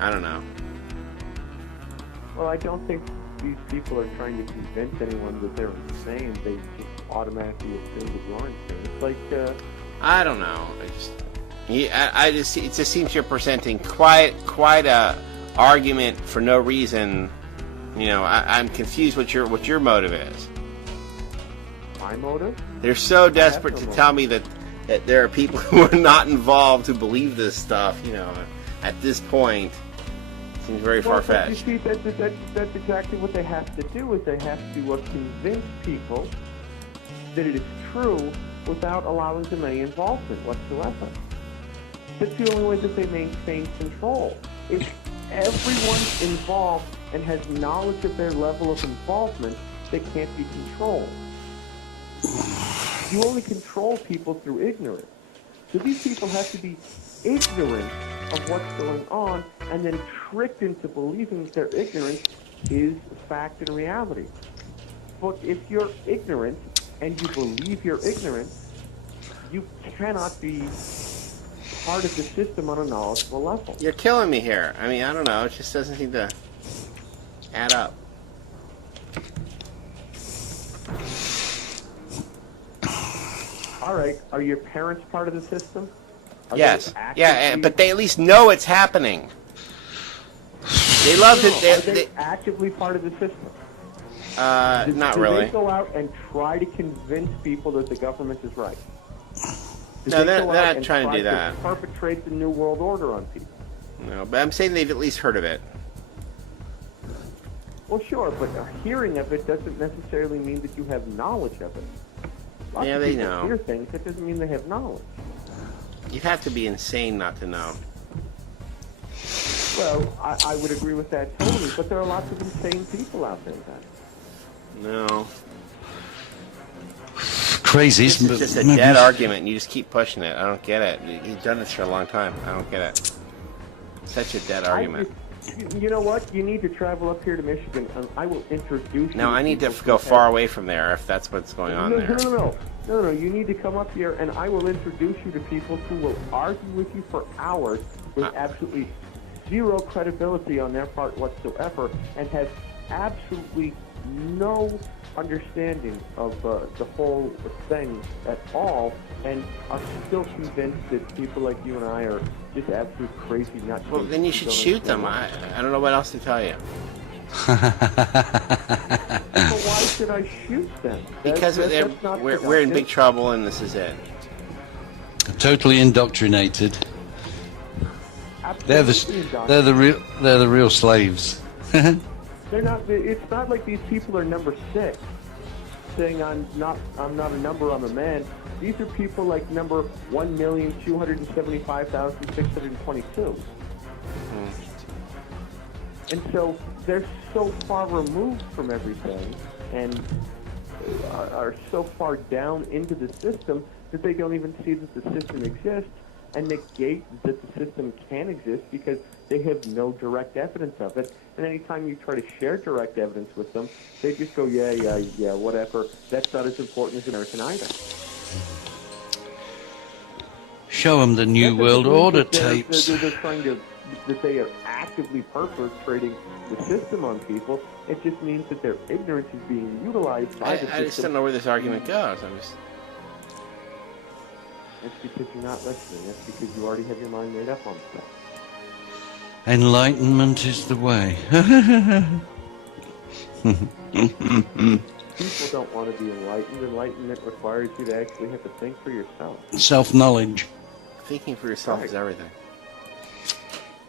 I don't know. Well, I don't think these people are trying to convince anyone that they're insane. They just automatically assume that you're insane. It's like, I don't know. It just seems you're presenting quite a argument for no reason. You know, I'm confused what your motive is. My motive? They're so desperate to tell me that there are people who are not involved who believe this stuff. You know, at this point, it seems very far-fetched. You see, that's exactly what they have to do. Is they have to convince people that it is true without allowing them any involvement whatsoever. That's the only way that they maintain control. If everyone's involved and has knowledge of their level of involvement, they can't be controlled. You only control people through ignorance. So these people have to be ignorant of what's going on and then tricked into believing that their ignorance is fact and reality. But if you're ignorant and you believe you're ignorant, you cannot be part of the system on a knowledgeable level. You're killing me here. I mean, I don't know. It just doesn't seem to add up. All right. Are your parents part of the system? Yes. Yeah, but they at least know it's happening. They love it. Are they actively part of the system? Not really. Do they go out and try to convince people that the government is right? No, they're not trying to do that. Perpetrate the New World Order on people. No, but I'm saying they've at least heard of it. Well, sure, but hearing of it doesn't necessarily mean that you have knowledge of it. Lots of they people know. hear things, that doesn't mean they have knowledge. You'd have to be insane not to know. Well, I would agree with that totally, but there are lots of insane people out there then. No. Crazy. This is just a dead argument, and you just keep pushing it. I don't get it. You've done this for a long time. I don't get it. Such a dead argument. You know what? You need to travel up here to Michigan, and I will introduce you. No, I need to go far away from there if that's what's going on there. No. You need to come up here, and I will introduce you to people who will argue with you for hours with absolutely zero credibility on their part whatsoever, and has absolutely no understanding of the whole thing at all, and are still convinced that people like you and I are just absolute crazy nuts. Well, then you should shoot them. I don't know what else to tell you. So why should I shoot them? Because we're in big trouble, and this is it. Totally indoctrinated. They're the real slaves. They're not. It's not like these people are number 6, saying I'm not a number, I'm a man. These are people like number 1,275,622. And so they're so far removed from everything and are so far down into the system that they don't even see that the system exists and negate that the system can exist because they have no direct evidence of it. And anytime you try to share direct evidence with them, they just go, yeah, whatever. That's not as important as American either. Show them the New World Order tapes. They're trying to, that they are actively perpetrating the system on people. It just means that their ignorance is being utilized by the system. I just don't know where this argument goes. That's because you're not listening. That's because you already have your mind made up on stuff. Enlightenment is the way. People don't want to be enlightened. Enlightenment requires you to actually have to think for yourself. Self-knowledge. Thinking for yourself is everything.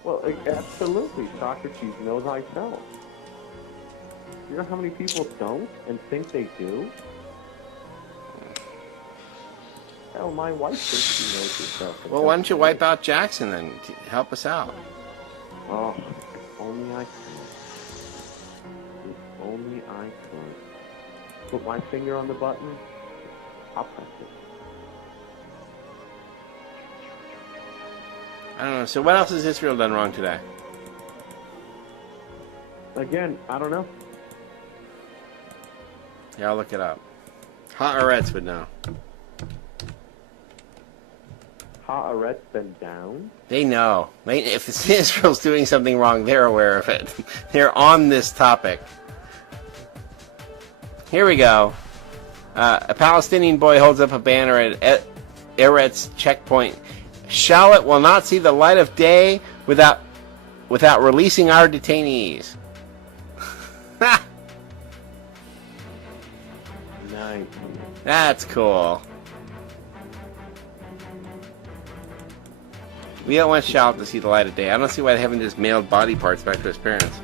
Well, absolutely. Socrates, know thyself. You know how many people don't and think they do? Hell, my wife thinks she knows herself. Well, why don't you wipe out Jackson then? Help us out. Oh, if only I could. If only I could. Put my finger on the button, I'll press it. I don't know. So what else has Israel done wrong today? Again, I don't know. Yeah, I'll look it up. Haaretz would know. Haaretz been down? They know. If Israel's doing something wrong, they're aware of it. They're on this topic. Here we go. A Palestinian boy holds up a banner at Eretz checkpoint. Shalit will not see the light of day without releasing our detainees. Nice. That's cool. We don't want Shalit to see the light of day. I don't see why they haven't just mailed body parts back to his parents.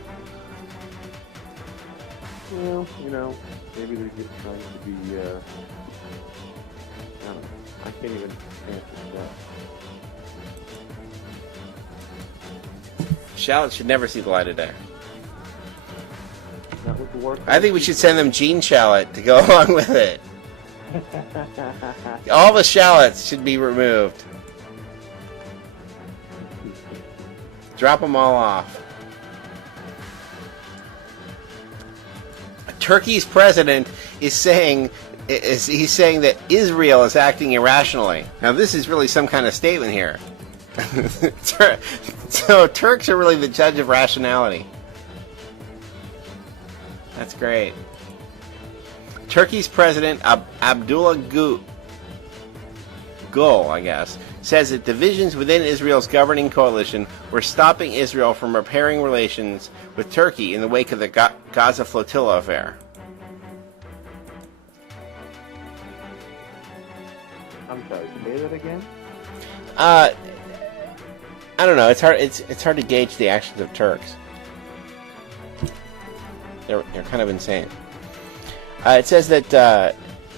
Well, maybe they're just trying to be, I don't know. I can't even answer that. Shalit should never see the light of day. Not with the work. I think we should send them Gene Shalit to go along with it. All the shallots should be removed. Drop them all off. Turkey's president is saying that Israel is acting irrationally. Now this is really some kind of statement here. So Turks are really the judge of rationality. That's great. Turkey's president Abdullah Gül, I guess, says that divisions within Israel's governing coalition were stopping Israel from repairing relations with Turkey in the wake of the Gaza flotilla affair. I'm sorry, say that again? I don't know. It's hard to gauge the actions of Turks. They're kind of insane. It says that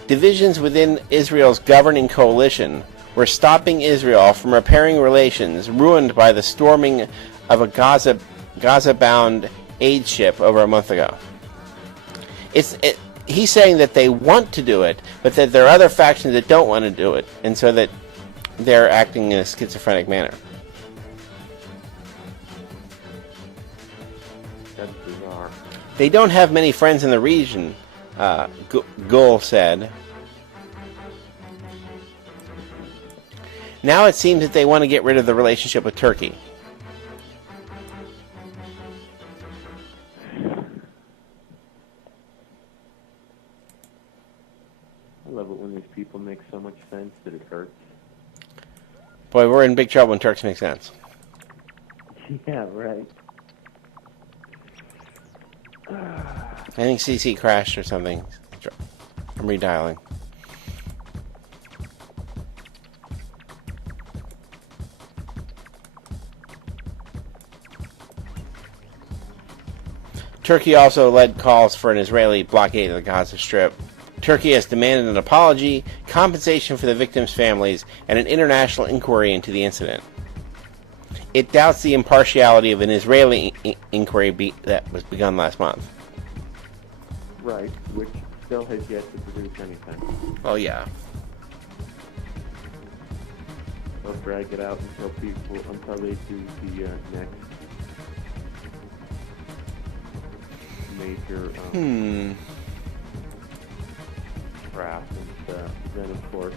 divisions within Israel's governing coalition were stopping Israel from repairing relations ruined by the storming of a Gaza-bound aid ship over a month ago. He's saying that they want to do it, but that there are other factions that don't want to do it, and so that they're acting in a schizophrenic manner. That's bizarre. They don't have many friends in the region, Gül said. Now it seems that they want to get rid of the relationship with Turkey. I love it when these people make so much sense that it hurts. Boy, we're in big trouble when Turks make sense. Yeah, right. I think CC crashed or something. I'm redialing. Turkey also led calls for an Israeli blockade of the Gaza Strip. Turkey has demanded an apology, compensation for the victims' families, and an international inquiry into the incident. it doubts the impartiality of an Israeli inquiry that was begun last month. Right, which still has yet to produce anything. Oh, yeah. They'll drag it out until they do the next major draft, and then of course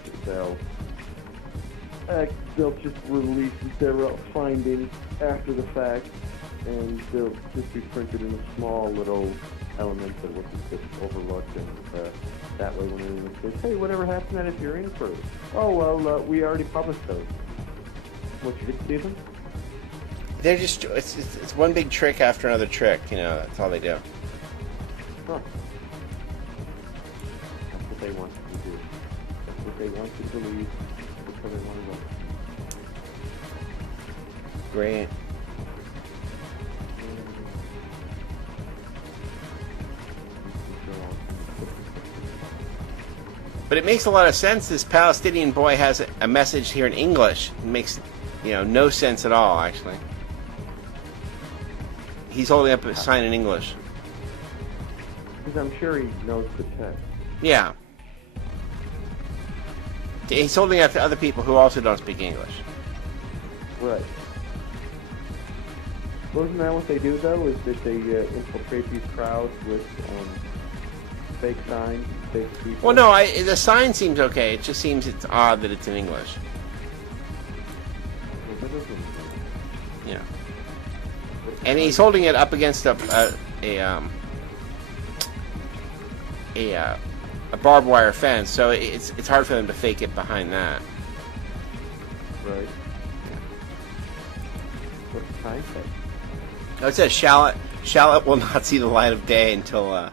they'll just release their findings after the fact, and they'll just be printed in a small little element that will just overlooked, and that way when anyone says, hey, whatever happened to that if you're inquiry? Oh, well, we already published those. What, you didn't see them? They're just, it's one big trick after another trick, that's all they do. Huh. That's what they want you to do. That's what they want you to believe. That's how they want to go. Great. But it makes a lot of sense. This Palestinian boy has a message here in English. It makes, no sense at all, actually. He's holding up a sign in English. Because I'm sure he knows the text. Yeah. He's holding up to other people who also don't speak English. Right. Wasn't that what they do, though, is that they infiltrate these crowds with fake signs, fake people? Well, no, the sign seems okay. It just seems it's odd that it's in English. Yeah. And he's holding it up against a barbed wire fence, so it's hard for them to fake it behind that. Right. What's the sign say? No, it says Shallot will not see the light of day until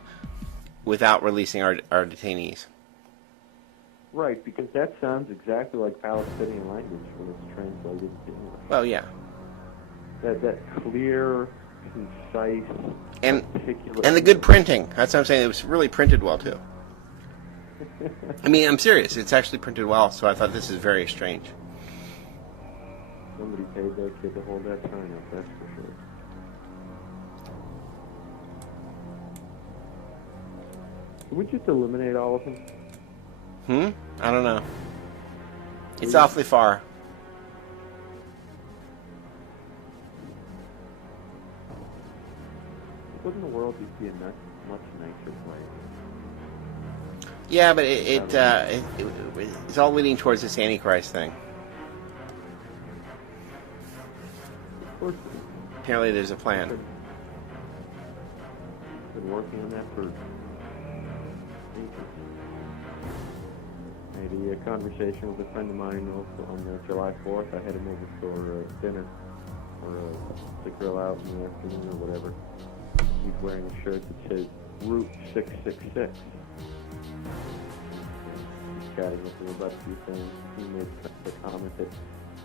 without releasing our detainees. Right, because that sounds exactly like Palestinian language when it's translated to English. Well, yeah. That clear, concise, articulate... And the good printing. That's what I'm saying. It was really printed well, too. I mean, I'm serious. It's actually printed well, so I thought this is very strange. Somebody paid that kid to hold that sign up, that's for sure. Can we just eliminate all of them? I don't know. It's awfully far. Wouldn't the world just be a much nicer place? Yeah, but it's all leading towards this Antichrist thing. Of course. Apparently there's a plan. Been working on that for ages. I had a conversation with a friend of mine also on July 4th. I had him over for dinner or to grill out in the afternoon or whatever. He's wearing a shirt that says Route 666. He's chatting with me about a few things. He made the comment that,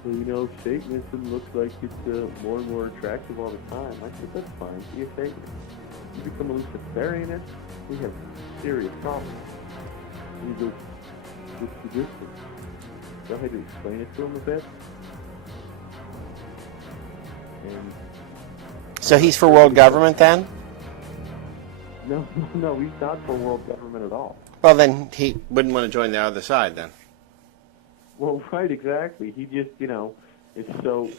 well, Satanism looks like it's more and more attractive all the time. I said, that's fine. Be a Satanist. You become a Luciferianist, we have serious problems. And he goes, what's the difference? So I had to explain it to him a bit. And So he's for world government then? No, he's not for world government at all. Well, then he wouldn't want to join the other side then. Well, right, exactly. He just, it's so...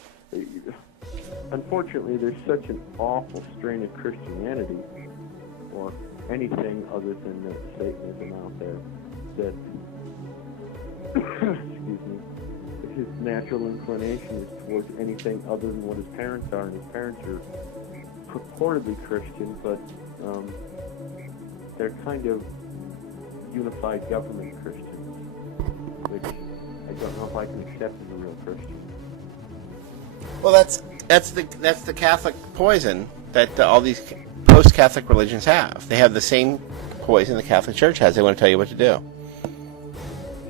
Unfortunately, there's such an awful strain of Christianity, or anything other than Satanism out there, that, excuse me, his natural inclination is towards anything other than what his parents are, and his parents are purportedly Christian, but they're kind of unified government Christians, which I don't know if I can accept as a real Christian. Well, that's the Catholic poison that all these post-Catholic religions have. They have the same poison the Catholic Church has. They want to tell you what to do.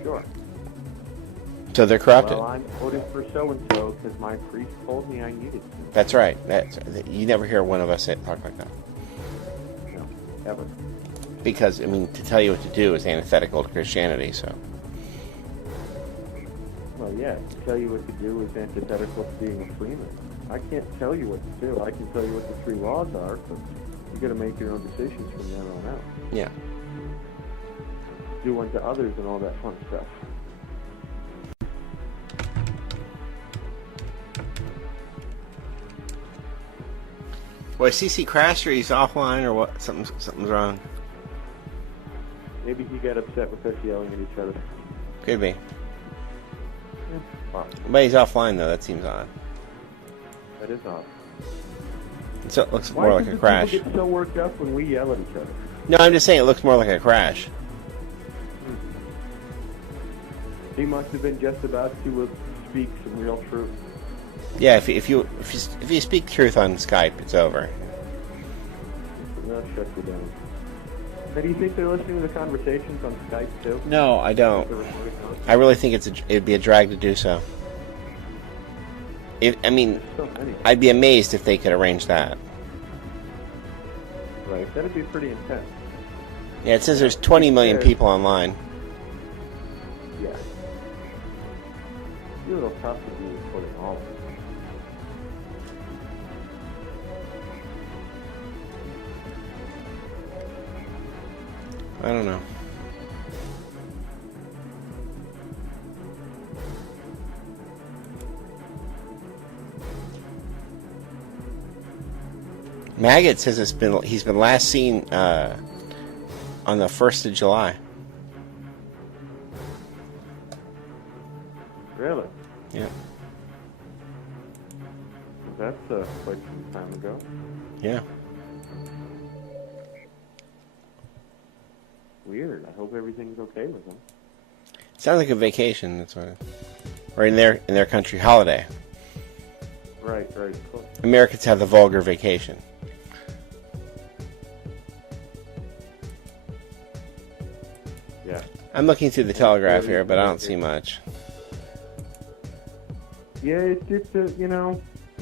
Sure. So they're corrupted. Well, I'm voting for so-and-so because my priest told me I needed to. That's right. You never hear one of us talk like that. No, ever. Because, to tell you what to do is antithetical to Christianity, so... Well, yeah, to tell you what to do is antithetical to being a Freeman. I can't tell you what to do. I can tell you what the 3 laws are, but you got to make your own decisions from then on out. Yeah. Do unto others and all that fun stuff. Boy, CC crashed or he's offline or what? Something's wrong. Maybe he got upset with us yelling at each other. Could be. Yeah, well, But he's offline though. That seems odd. that is odd. So it looks Why more like do a crash. people get so worked up when we yell at each other? No, I'm just saying it looks more like a crash. He must have been just about to speak some real truth. Yeah, if you speak truth on Skype, it's over. That'll shut you down. Now, do you think they're listening to the conversations on Skype too? No, I don't. They're recording those? I really think it'd be a drag to do so. I mean, So many. I'd be amazed if they could arrange that. Right, that'd be pretty intense. Yeah, it says there's 20 million people online. Yeah. It's a little tough to be recording all of it. I don't know. Maggot says he's been last seen on the 1st of July. Really? Yeah. That's quite some time ago. Yeah. Weird. I hope everything's okay with him. Sounds like a vacation. That's what. Or in their country, holiday. Right, cool. Americans have the vulgar vacation. Yeah. I'm looking through the Telegraph here, but I don't see much. Yeah, it's there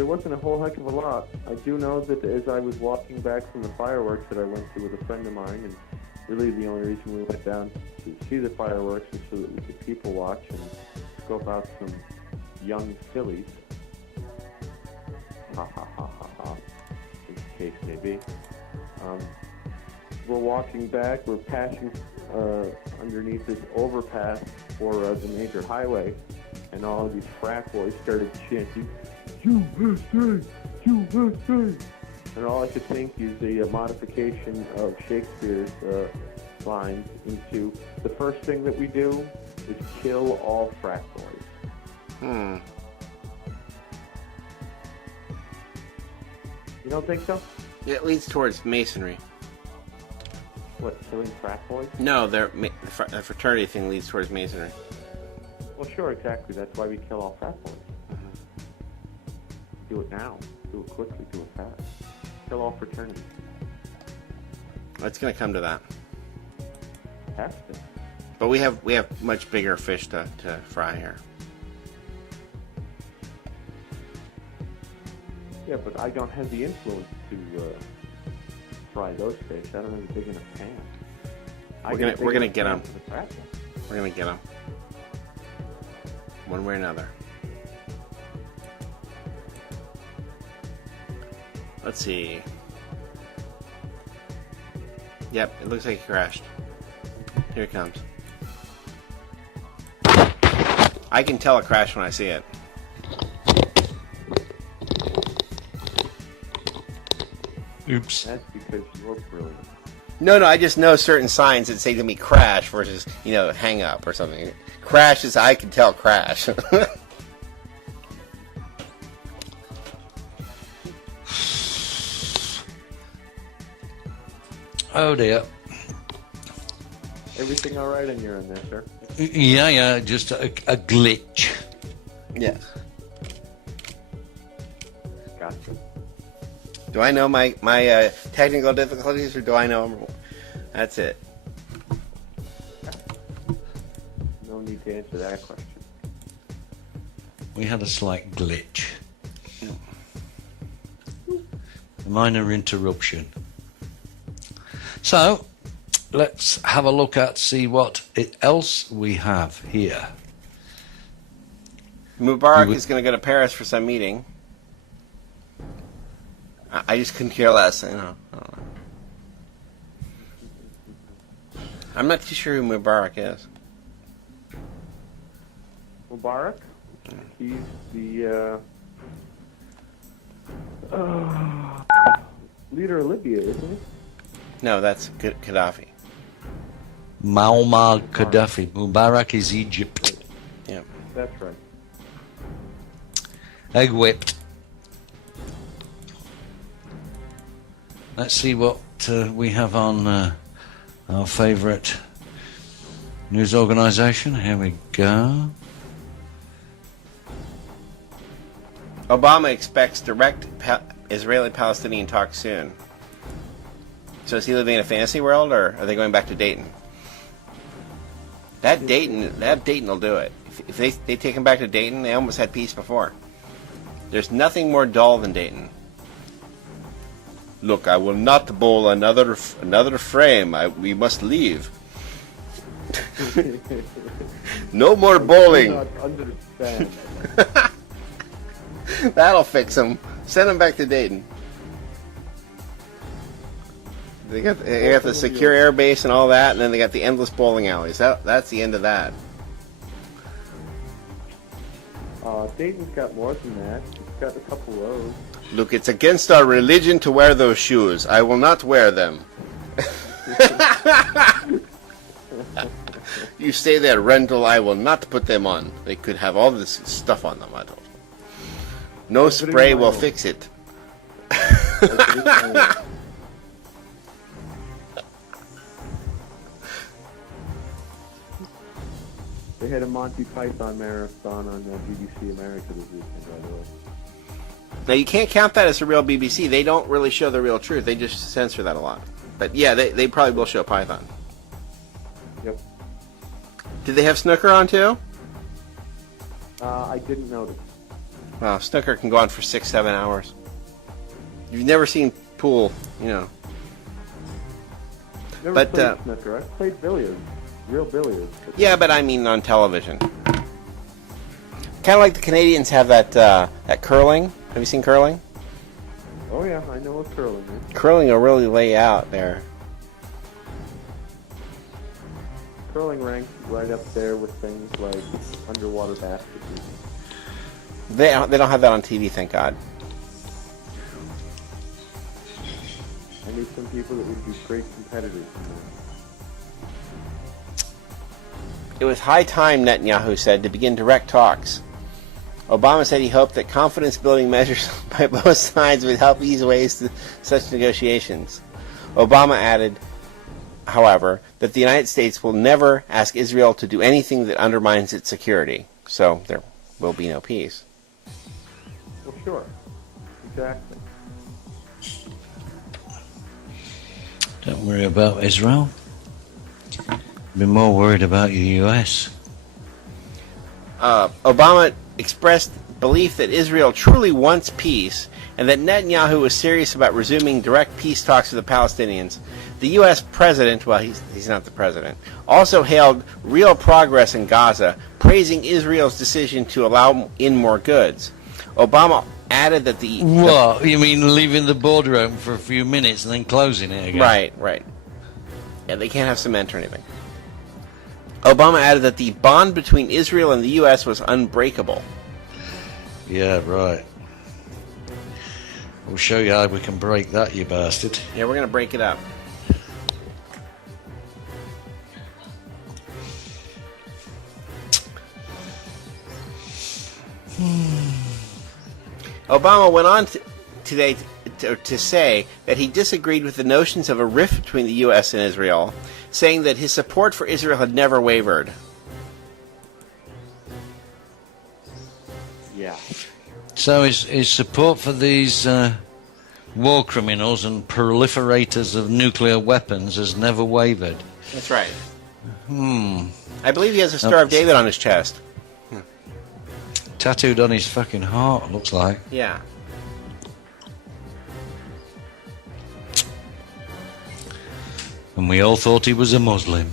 wasn't a whole heck of a lot. I do know that as I was walking back from the fireworks that I went to with a friend of mine, and really the only reason we went down to see the fireworks was so that we could people watch and scope out some young fillies. Ha ha ha ha ha, as the case may be. We're walking back, we're passing underneath this overpass for the major highway, and all of these frat boys started chanting, USA! USA! And all I could think is a modification of Shakespeare's lines into, the first thing that we do is kill all frat boys. You don't think so? It leads towards masonry. What, killing frat boys? No, the fraternity thing leads towards masonry. Well, sure, exactly. That's why we kill all frat boys. Do it now. Do it quickly. Do it fast. Kill all fraternities. It's going to come to that. Has to. But we have much bigger fish to fry here. Yeah, but I don't have the influence to fry those fish. I don't have a big enough pan. We're gonna get them. Them. We're gonna get them. One way or another. Let's see. Yep, it looks like it crashed. Here it comes. I can tell it crashed when I see it. Oops. That's because you're brilliant. No, I just know certain signs that say to me crash versus, hang up or something. Crash is, I can tell crash. Oh dear. Everything all right on your end there, sir? Yeah, just a glitch. Yes. Gotcha. Do I know my technical difficulties, or do I know them? That's it. No need to answer that question. We had a slight glitch. A minor interruption. So, let's have a look at, see what else we have here. Mubarak is going to go to Paris for some meeting. I just couldn't care less. I don't know. I'm not too sure who Mubarak is. Mubarak? He's the leader of Libya, isn't he? No, that's Gaddafi. Muammar Gaddafi. Mubarak is Egypt. Yeah. That's right. Egg whipped. Let's see what we have on our favourite news organisation. Here we go. Obama expects direct Israeli-Palestinian talks soon. So is he living in a fantasy world, or are they going back to Dayton? That Dayton will do it. If they take him back to Dayton, they almost had peace before. There's nothing more dull than Dayton. Look, I will not bowl another frame. We must leave. No more bowling. I do not understand. That'll fix him. Send him back to Dayton. They got the secure air base and all that, and then they got the endless bowling alleys. That's the end of that. Dayton's got more than that. He's got a couple of those. Look, it's against our religion to wear those shoes. I will not wear them. You say they're rental, I will not put them on. They could have all this stuff on them, I don't. No spray will fix it. They had a Monty Python marathon on BBC America this weekend, by the way. Now, you can't count that as the real BBC. They don't really show the real truth. They just censor that a lot. But yeah, they probably will show Python. Yep. Did they have snooker on too? I didn't notice. Wow, snooker can go on for 6-7 hours. You've never seen pool, you know. Never played snooker. I've played billiards. Real billiards. Yeah, but I mean on television. Kind of like the Canadians have that curling. Have you seen curling? Oh yeah, I know what curling is. Curling will really lay out there. Curling ranks right up there with things like underwater basketball. They don't have that on TV, thank God. I need some people that would be great competitors. It was high time, Netanyahu said, to begin direct talks. Obama said he hoped that confidence-building measures by both sides would help ease ways to such negotiations. Obama added, however, that the United States will never ask Israel to do anything that undermines its security. So there will be no peace. Well, sure. Exactly. Don't worry about Israel. Be more worried about the US. Obama expressed belief that Israel truly wants peace and that Netanyahu was serious about resuming direct peace talks with the Palestinians. The U.S. president, well, he's not the president, also hailed real progress in Gaza, praising Israel's decision to allow in more goods. Obama added that What? You mean leaving the border open for a few minutes and then closing it again? Right. Yeah, they can't have cement or anything. Obama added that the bond between Israel and the U.S. was unbreakable. Yeah, right. We'll show you how we can break that, you bastard. Yeah, we're going to break it up. Obama went on today to say that he disagreed with the notions of a rift between the U.S. and Israel, saying that his support for Israel had never wavered. Yeah. So his support for these war criminals and proliferators of nuclear weapons has never wavered. That's right. I believe he has a Star of David on his chest. Tattooed on his fucking heart, looks like. Yeah. And we all thought he was a Muslim.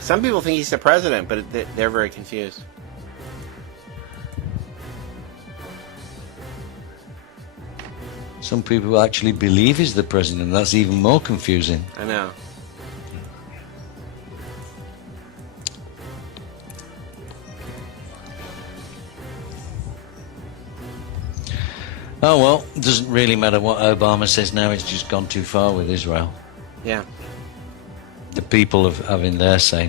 Some people think he's the president, but they're very confused. Some people actually believe he's the president. That's even more confusing. I know. Oh well, it doesn't really matter what Obama says now. It's just gone too far with Israel. Yeah. The people of having their say.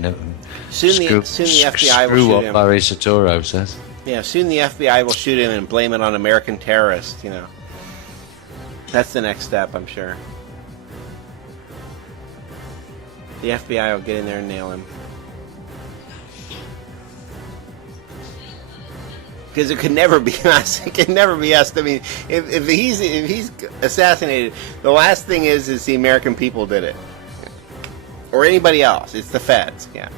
Soon the FBI will screw shoot what him. Barry Soetoro says. Yeah, soon the FBI will shoot him and blame it on American terrorists, you know. That's the next step, I'm sure. The FBI will get in there and nail him. Because it could never be us. It can never be us. I mean, if he's assassinated, the last thing is the American people did it. Or anybody else. It's the feds, yeah.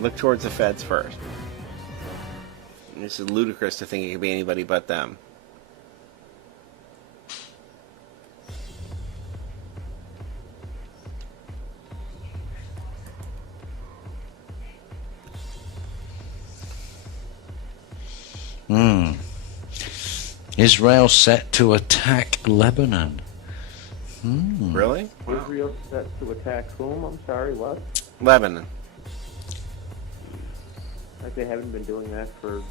Look towards the feds first. This is ludicrous to think it could be anybody but them. Israel set to attack Lebanon. Really? Israel set to attack whom? I'm sorry, what? Lebanon. Like they haven't been doing that for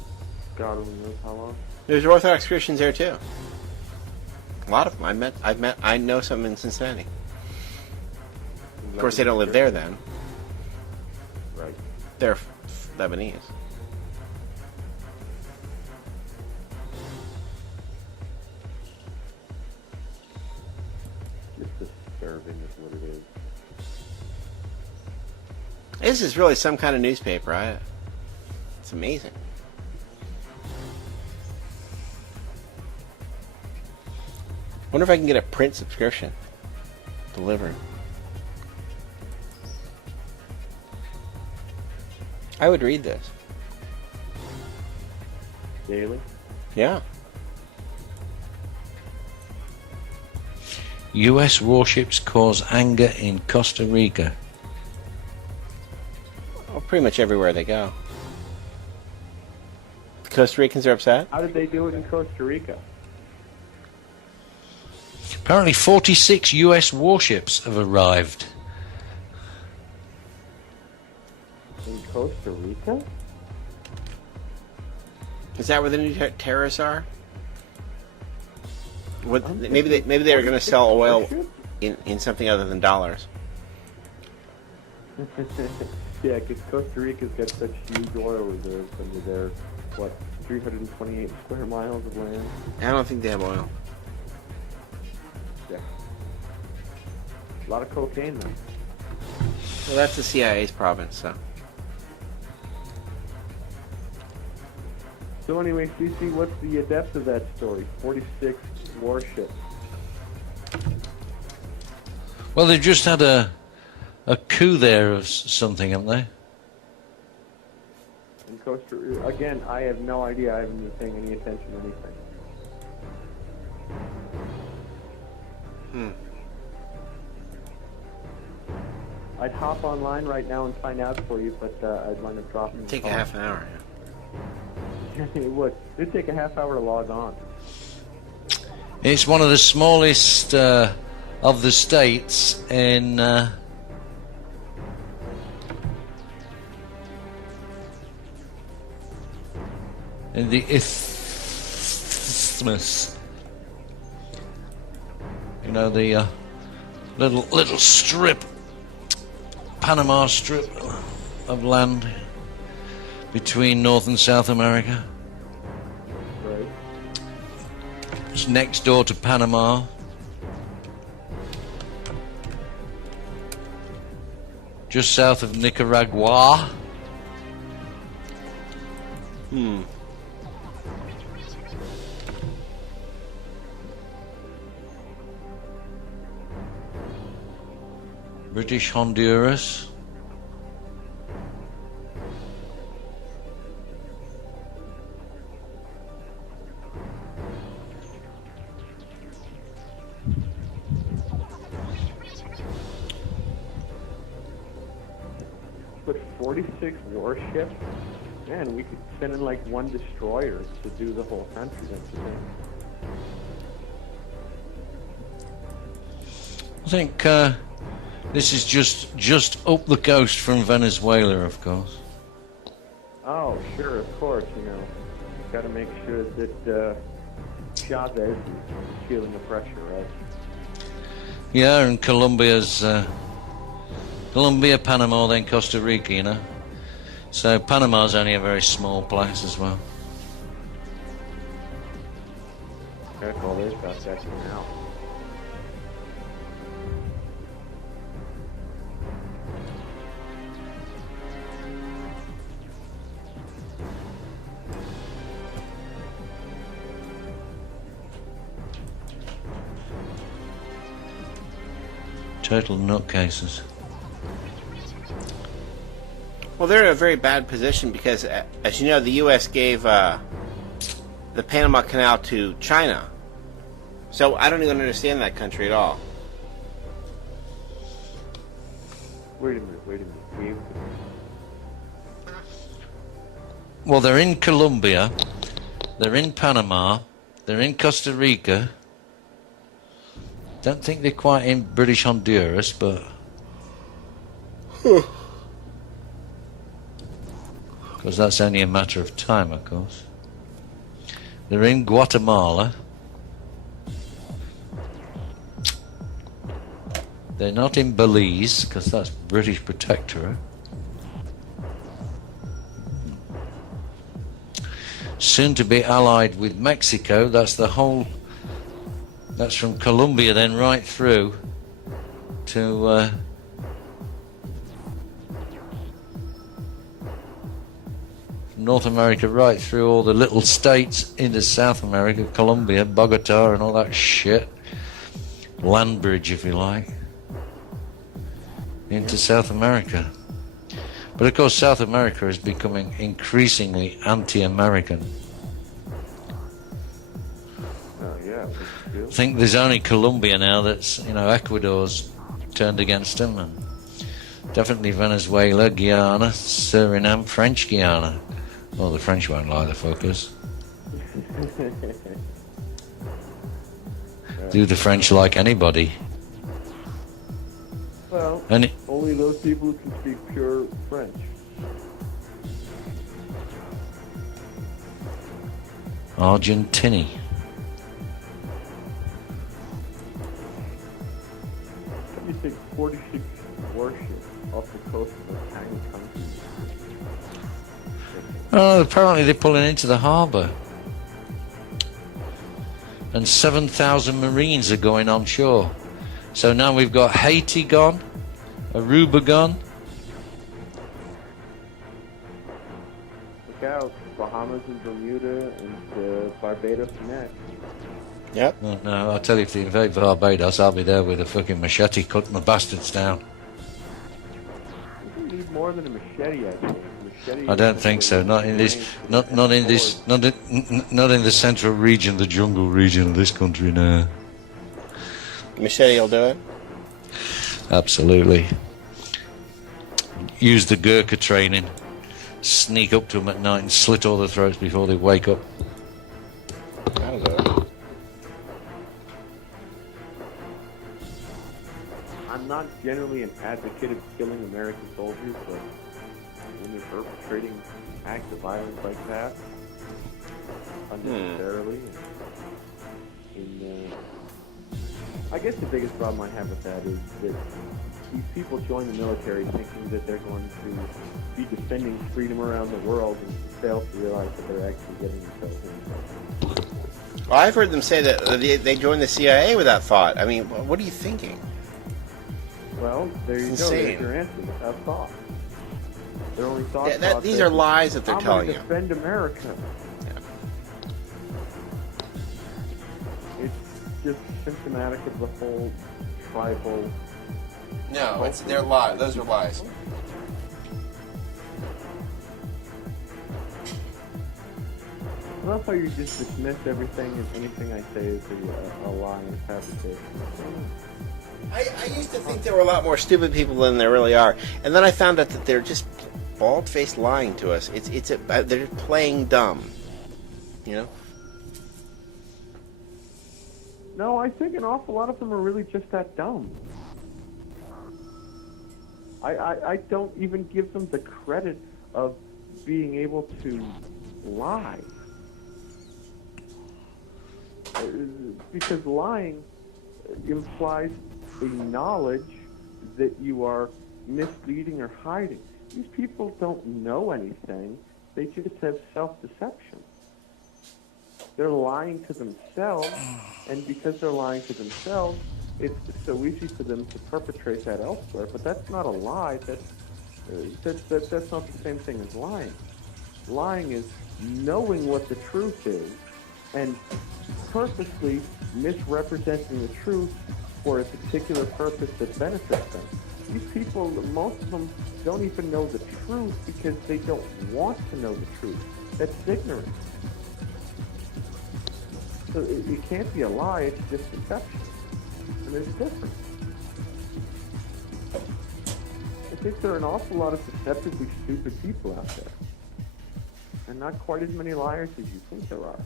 God only knows how long. There's Orthodox Christians there too. A lot of them. I know some in Cincinnati. Of course, they don't live there then. Right. They're Lebanese. Just disturbing is what it is. This is really some kind of newspaper. It's amazing. Wonder if I can get a print subscription delivered. I would read this. Daily? Yeah. U.S. warships cause anger in Costa Rica. Well, pretty much everywhere they go. The Costa Ricans are upset? How did they do it in Costa Rica? Apparently 46 U.S. warships have arrived. In Costa Rica? Is that where the new terrorists are? What, maybe they were going to sell oil in something other than dollars. Yeah, because Costa Rica's got such huge oil reserves under their, 328 square miles of land? I don't think they have oil. Yeah. A lot of cocaine, though. Well, that's the CIA's province, so. So anyway, CC, what's the depth of that story? 46 warships. Well, they've just had a coup there of something, haven't they? In Costa Rica, again, I have no idea. I haven't been paying any attention to anything. I'd hop online right now and find out for you, but I'd wind up dropping the Take a call. half an hour. It would. It'd take a half hour to log on. It's one of the smallest of the states in the isthmus. You know, the little strip, Panama Strip of land between North and South America. Right. It's next door to Panama. Just south of Nicaragua. British Honduras. But 46 warships? Man, we could send in like one destroyer to do the whole country. That's the thing. think this is just up the coast from Venezuela, of course. Oh, sure, of course, you know. Got to make sure that Chavez is feeling the pressure, right? Yeah, and Colombia's Colombia, Panama, then Costa Rica, you know. So Panama's only a very small place as well. That's all there's about that now. Total nutcases. Well, they're in a very bad position because, as you know, the U.S. gave the Panama Canal to China. So I don't even understand that country at all. Wait a minute. Well, they're in Colombia, they're in Panama, they're in Costa Rica. Don't think they're quite in British Honduras, but... Because that's only a matter of time, of course. They're in Guatemala. They're not in Belize, because that's British Protectorate. Soon to be allied with Mexico. That's the whole... That's from Colombia then right through to North America, right through all the little states into South America, Colombia, Maggotaur and all that shit. Land bridge, if you like, into South America. But of course South America is becoming increasingly anti-American. I think there's only Colombia now that's, you know, Ecuador's turned against them, and definitely Venezuela, Guyana, Suriname, French Guiana. Well, the French won't like the fuckers. Do the French like anybody? Well, only those people who can speak pure French. Argentini. You think 46 warships off the coast of a tiny country? Oh, apparently they're pulling into the harbour. And 7,000 Marines are going on shore. So now we've got Haiti gone, Aruba gone. Look out, Bahamas and Bermuda and Barbados next. Yep. No, I'll tell you, if they invade Barbados, I'll be there with a fucking machete cutting the bastards down. You need more than a machete, I think. I don't think so. Not in this. Not in this. Not in the central region, the jungle region of this country. No. Machete will do it. Absolutely. Use the Gurkha training. Sneak up to them at night and slit all their throats before they wake up. That'll do it. I'm not generally an advocate of killing American soldiers, but when they're perpetrating acts of violence like that, unnecessarily, I guess the biggest problem I have with that is that these people join the military thinking that they're going to be defending freedom around the world and fail to realize that they're actually getting themselves in trouble. Well, I've heard them say that they joined the CIA with that thought. I mean, what are you thinking? Well, there you go. There's your answer. Without thought. Their only thought. These are lies that they're telling you. I'm going to defend America. Yeah. It's just symptomatic of the whole tribal. No, they're lies. Those are lies. I love how you just dismiss everything and anything I say is a lie and a fabrication. I used to think there were a lot more stupid people than there really are, and then I found out that they're just bald-faced lying to us. They're playing dumb, you know. No, I think an awful lot of them are really just that dumb. I don't even give them the credit of being able to lie. Because lying implies a knowledge that you are misleading or hiding. These people don't know anything. They just have self-deception. They're lying to themselves, and because they're lying to themselves, it's so easy for them to perpetrate that elsewhere. But that's not a lie. That's not the same thing as lying. Lying is knowing what the truth is and purposely misrepresenting the truth for a particular purpose that benefits them. These people, most of them, don't even know the truth because they don't want to know the truth. That's ignorance. So it can't be a lie, it's just deception. And there's a difference. I think there are an awful lot of deceptively stupid people out there. And not quite as many liars as you think there are.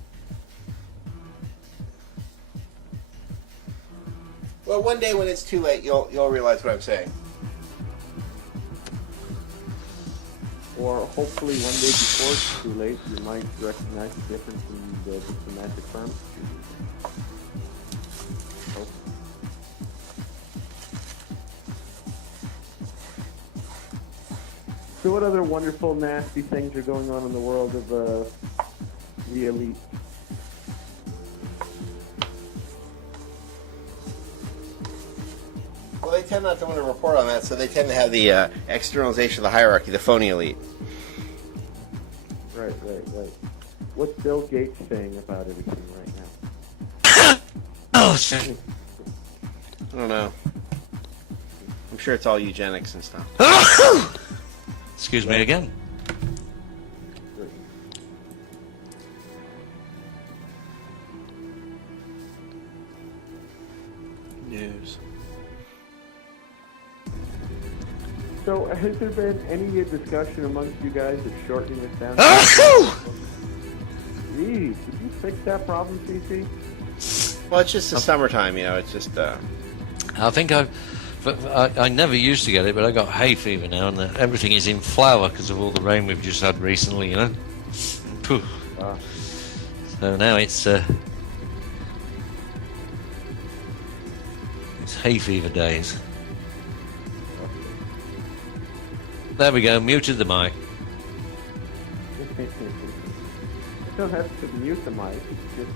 Well, one day when it's too late, you'll realize what I'm saying. Or hopefully one day before it's too late, you might recognize the difference in the semantic terms. Hope. So what other wonderful, nasty things are going on in the world of the elite? Well, they tend not to want to report on that, so they tend to have the externalization of the hierarchy, the phony elite. Right. What's Bill Gates saying about everything right now? Oh, shit. I don't know. I'm sure it's all eugenics and stuff. Excuse me again. News. So, has there been any discussion amongst you guys of shortening it down? Geez, did you fix that problem, CC? Well, it's just the summertime, It's just. I think I never used to get it, but I got hay fever now, and everything is in flower because of all the rain we've just had recently, Phew. So now it's hay fever days. There we go, muted the mic. You don't have to mute the mic. It's just,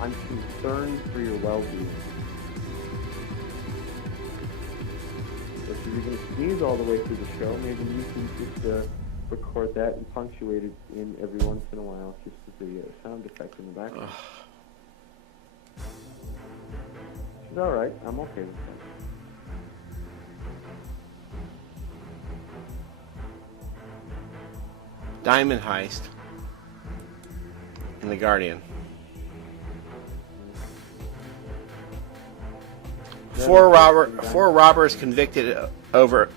I'm concerned for your well-being. So if you're going to sneeze all the way through the show, maybe you can just record that and punctuate it in every once in a while, just as a sound effect in the background. It's all right. I'm okay with that. Diamond heist in The Guardian. Four robbers convicted over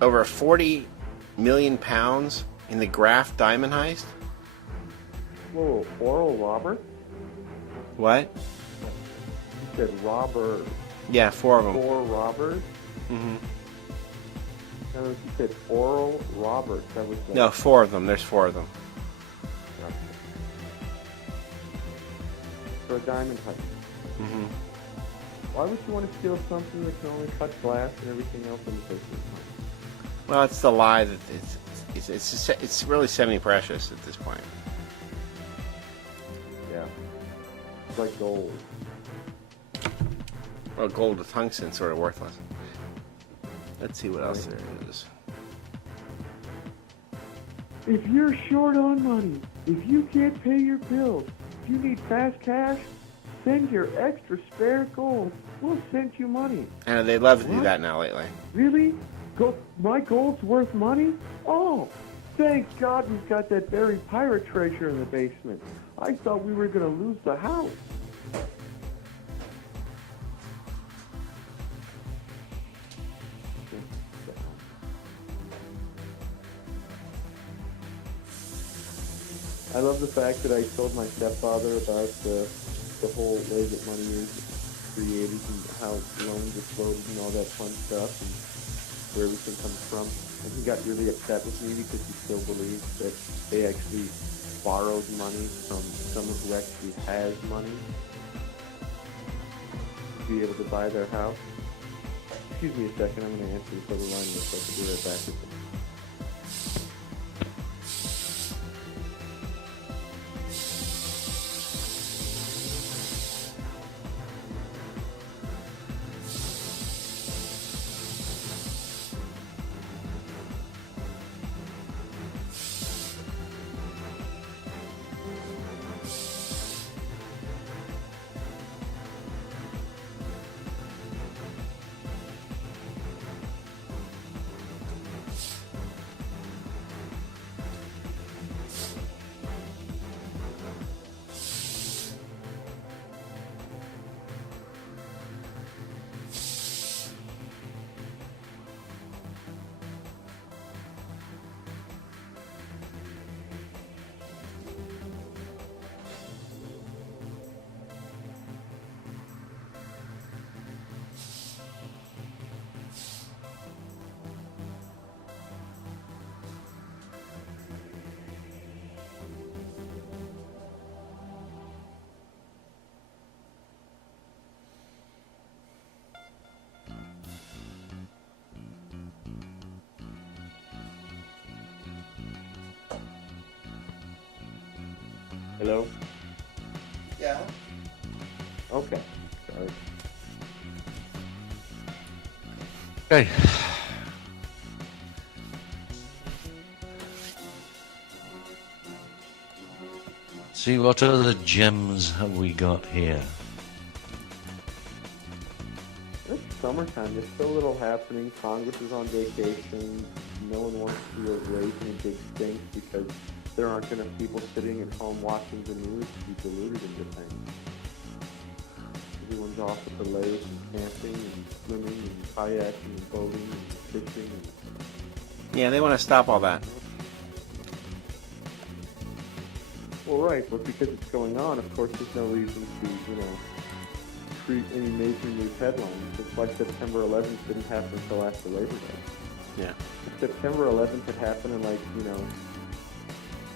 40 million pounds in the Graft diamond heist. Whoa, oral robber? What? You said robber. Yeah, 4 of them. 4 robbers? Mm-hmm. No, you said oral robbers. That was No, 4 of them. There's 4 of them. Gotcha. For a diamond heist. Mm-hmm. Why would you want to steal something that can only cut glass and everything else in the business? Well, it's the lie that it's really semi-precious at this point. Yeah. It's like gold. Well, gold with tungsten sort of worthless. Let's see what else there is. If you're short on money, if you can't pay your bills, if you need fast cash, send your extra spare gold. We'll send you money. And they love to do What? that now lately. Really? My gold's worth money? Oh, thank God we've got that buried pirate treasure in the basement. I thought we were going to lose the house. I love the fact that I told my stepfather about the whole way that money is created and how loans exploded and all that fun stuff. And where everything comes from. And he got really upset with me because he still believes that they actually borrowed money from someone who actually has money to be able to buy their house. Excuse me a second, I'm going to answer this other line real quick. I'll be right back with you. Hello? Yeah. Okay. Sorry. Okay. See, what other gems have we got here? It's summertime. There's so little happening. Congress is on vacation. No one wants to raise any big stink because there aren't enough people sitting at home watching the news to be deluded into things. Everyone's off at the lake and camping and swimming and kayaking and boating and fishing. Yeah, they want to stop all that. Well, right, but because it's going on, of course, there's no reason to, create any major news headlines. It's like September 11th didn't happen until after Labor Day. Yeah. If September 11th had happened in,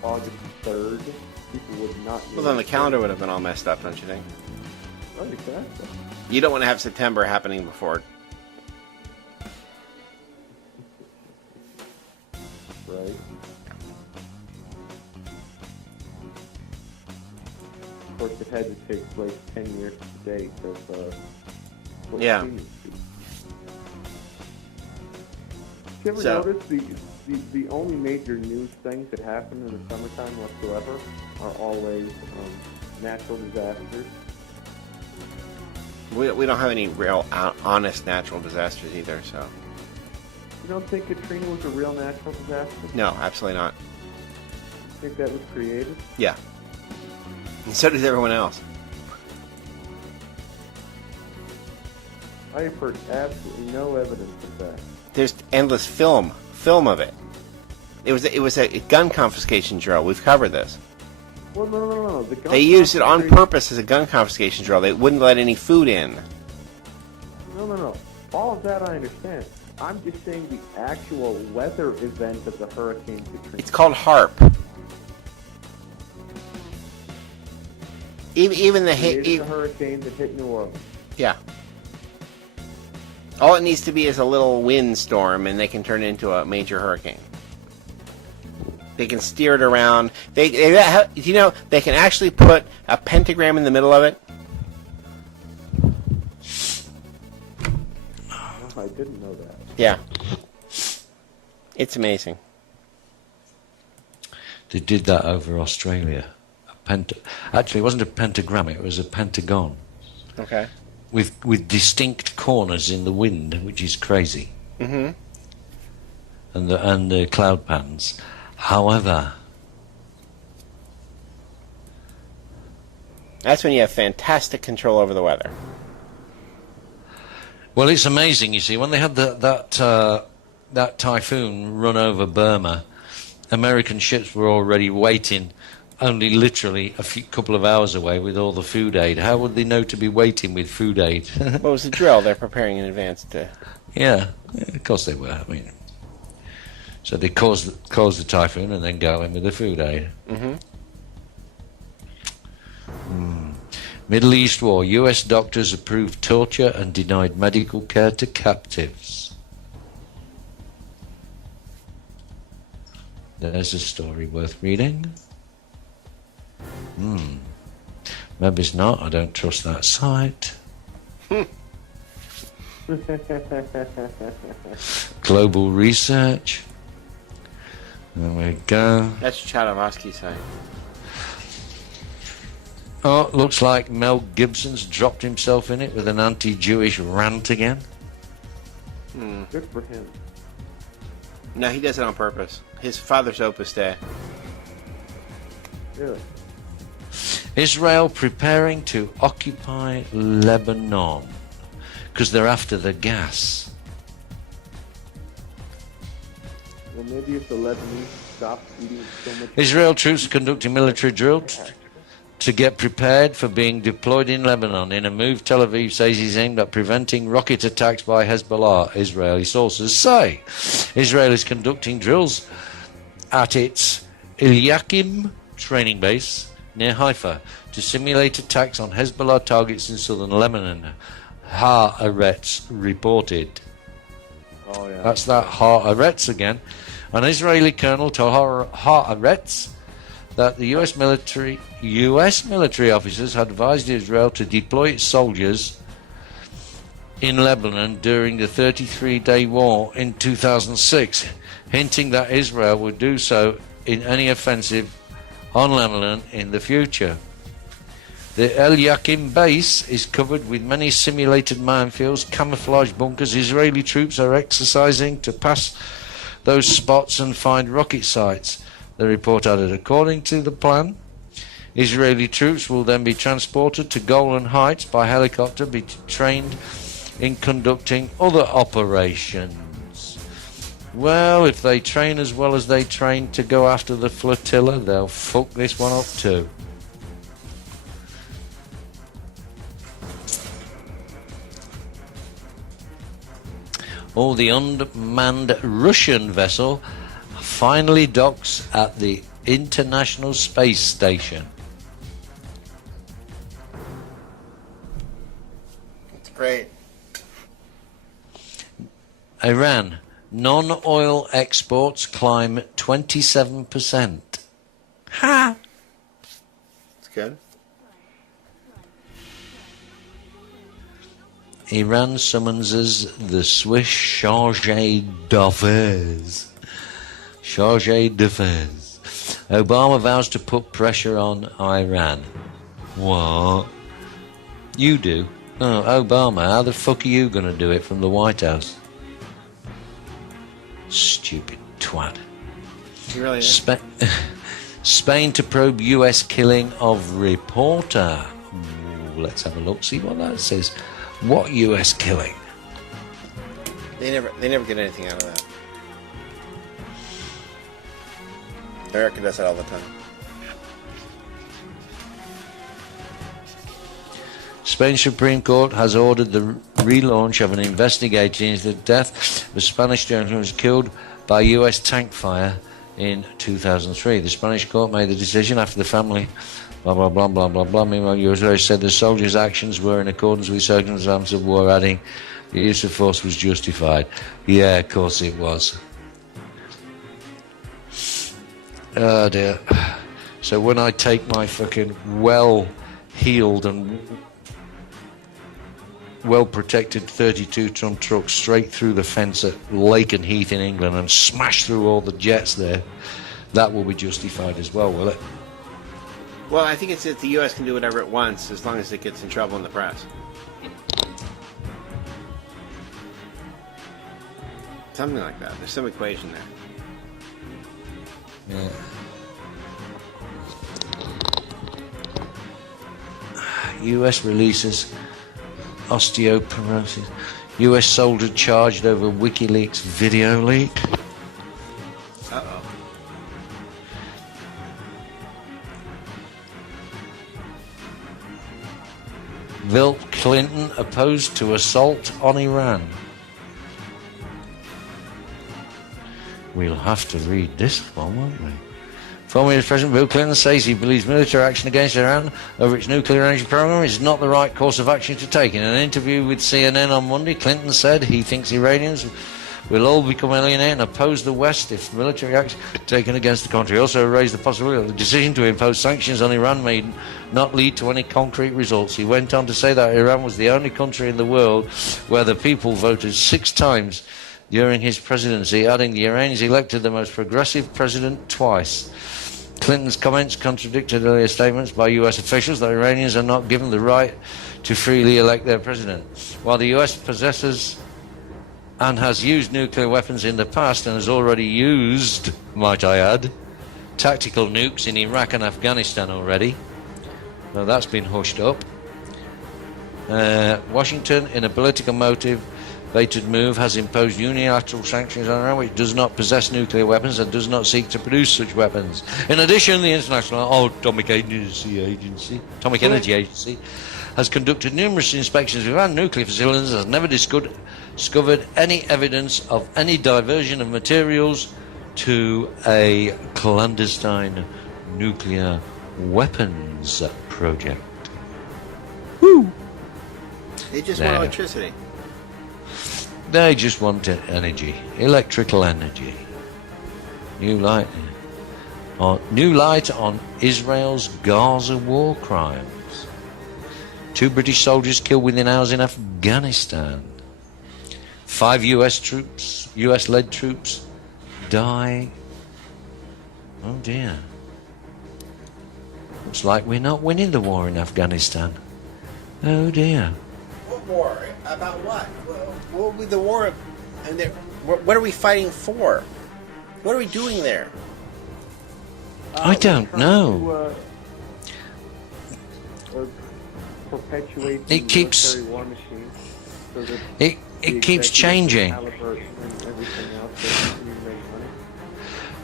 August 3rd, people would not... Well, then the calendar would have been all messed up, don't you think? Right, exactly. You don't want to have September happening before. Right. Of course, it had to take place 10 years to date of what Yeah. Freeman speaks. Did you ever So- notice the only major news things that happen in the summertime whatsoever are always natural disasters? We don't have any real honest natural disasters either, so... You don't think Katrina was a real natural disaster? No, absolutely not. You think that was created? Yeah. And so does everyone else. I have heard absolutely no evidence of that. There's endless film of it. It was a gun confiscation drill. We've covered this. Well, no. The gun They used it on confiscation- purpose as a gun confiscation drill. They wouldn't let any food in. No. All of that I understand. I'm just saying the actual weather event of the Hurricane Katrina. It's called HARP. Even the Created a hurricane that hit New Orleans. yeah. All it needs to be is a little windstorm, and they can turn it into a major hurricane. They can steer it around. They can actually put a pentagram in the middle of it. Oh, I didn't know that. Yeah. It's amazing. They did that over Australia. Actually, it wasn't a pentagram, it was a pentagon. Okay. With distinct corners in the wind, which is crazy. Mm-hmm. And the cloud pans. However, That's when you have fantastic control over the weather. well, it's amazing. You see, when they had that typhoon run over Burma, American ships were already waiting, only literally a couple of hours away with all the food aid. How would they know to be waiting with food aid? What was the drill? They're preparing in advance to... Yeah, of course they were. I mean, so they caused the typhoon and then go in with the food aid. Middle East War. U.S. doctors approved torture and denied medical care to captives. There's a story worth reading. Maybe it's not. I don't trust that site. Global research. There we go. That's Chadamovsky's side. Oh, looks like Mel Gibson's dropped himself in it with an anti-Jewish rant again. Good for him. No, he does it on purpose. His father's Opus Dei. Really? Israel preparing to occupy Lebanon because they're after the gas. Well, maybe if the Lebanese stop eating so much... Israel troops conducting military drills to get prepared for being deployed in Lebanon in a move Tel Aviv says is aimed at preventing rocket attacks by Hezbollah, Israeli sources say. Israel is conducting drills at its Eliakim training base near Haifa to simulate attacks on Hezbollah targets in southern Lebanon, Haaretz reported. Oh, yeah. That's that Haaretz again. An Israeli colonel told Haaretz that the US military officers had advised Israel to deploy its soldiers in Lebanon during the 33-day war in 2006, hinting that Israel would do so in any offensive on Lebanon in the future. The El Yakim base is covered with many simulated minefields, camouflage bunkers. Israeli troops are exercising to pass those spots and find rocket sites. The report added, according to the plan, Israeli troops will then be transported to Golan Heights by helicopter, be trained in conducting other operations. Well, if they train as well as they train to go after the flotilla, they'll fuck this one up too. Oh, the unmanned Russian vessel finally docks at the International Space Station. That's great. Iran. Non-oil exports climb 27%. Ha! That's good. Iran summons the Swiss chargé d'affaires. Chargé d'affaires. Obama vows to put pressure on Iran. What? You do? Oh, Obama, how the fuck are you going to do it from the White House? Stupid twat. He really is. Spain to probe US killing of reporter. Ooh, let's have a look, see what that says. What US killing? They never get anything out of that. America does that all the time. Spain Supreme Court has ordered the relaunch of an investigation into the death of a Spanish journalist who was killed by US tank fire in 2003. The Spanish court made the decision after the family blah blah blah blah blah blah. Meanwhile, US said the soldiers' actions were in accordance with circumstances of war, adding the use of force was justified. Yeah, of course it was. Oh dear. So when I take my fucking well-heeled and well-protected 32-ton truck straight through the fence at Lakenheath in England and smash through all the jets there, that will be justified as well, will it? Well, I think it's that the U.S. can do whatever it wants as long as it gets in trouble in the press. Something like that. There's some equation there. Yeah. U.S. releases osteoporosis. U.S. soldier charged over WikiLeaks video leak. Uh-oh. Bill Clinton opposed to assault on Iran. We'll have to read this one, won't we? Former US President Bill Clinton says he believes military action against Iran over its nuclear energy program is not the right course of action to take. In an interview with CNN on Monday, Clinton said he thinks Iranians will all become alienated and oppose the West if military action is taken against the country. He also raised the possibility that the decision to impose sanctions on Iran may not lead to any concrete results. He went on to say that Iran was the only country in the world where the people voted 6 times during his presidency, adding the Iranians elected the most progressive president twice. Clinton's comments contradicted earlier statements by US officials that Iranians are not given the right to freely elect their president. While the US possesses and has used nuclear weapons in the past and has already used, might I add, tactical nukes in Iraq and Afghanistan already, though that's been hushed up. Washington, in a political motivated move, has imposed unilateral sanctions on Iran, which does not possess nuclear weapons and does not seek to produce such weapons. In addition, the International Atomic Energy Agency has conducted numerous inspections of Iran nuclear facilities and has never discovered any evidence of any diversion of materials to a clandestine nuclear weapons project. Woo! They just want electricity. They just want energy, electrical energy. New light on Israel's Gaza war crimes. 2 British soldiers killed within hours in Afghanistan. 5 US-led troops die. Oh dear. Looks like we're not winning the war in Afghanistan. Oh dear. What war? About what? What will be the war? And what are we fighting for? What are we doing there? I don't know. Perpetuate It keeps military war machine so that it keeps changing. Halliburton and everything else that you make money.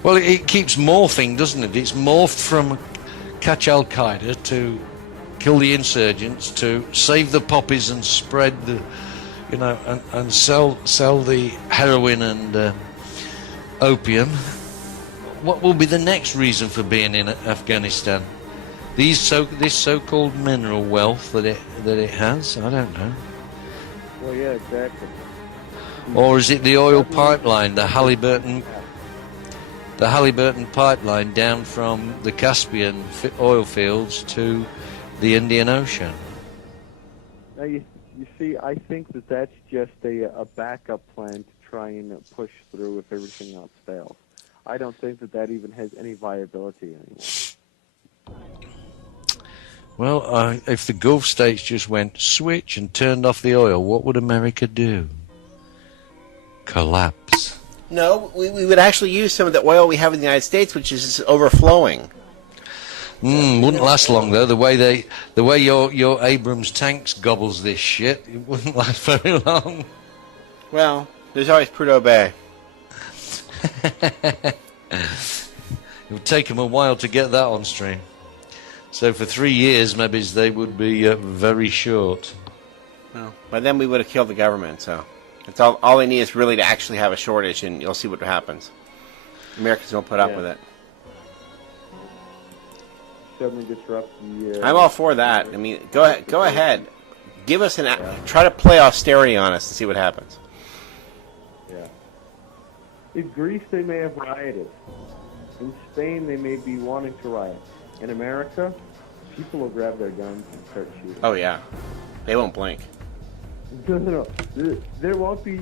Well, it keeps morphing, doesn't it? It's morphed from catch Al Qaeda to kill the insurgents to save the poppies and spread the, and sell the heroin and opium. What will be the next reason for being in Afghanistan? This so-called mineral wealth that it has? I don't know. Well, yeah, exactly. Or is it the oil pipeline, the Halliburton pipeline down from the Caspian oil fields to the Indian Ocean? Now you see, I think that's just a backup plan to try and push through if everything else fails. I don't think that even has any viability anymore. Well, if the Gulf states just went switch and turned off the oil, what would America do? Collapse. No, we would actually use some of the oil we have in the United States, which is overflowing. Wouldn't last long though. The way your Abrams tanks gobbles this shit, it wouldn't last very long. Well, there's always Prudhoe Bay. It would take them a while to get that on stream. So for 3 years, maybe they would be very short. Well, by then we would have killed the government. So it's all they need is really to actually have a shortage, and you'll see what happens. Americans don't put up with it. Suddenly disrupt the. I'm all for that. I mean, go ahead. Give us try to play austerity on us and see what happens. Yeah. In Greece, they may have rioted. In Spain, they may be wanting to riot. In America, people will grab their guns and start shooting. Oh yeah, they won't blink. No. There won't be,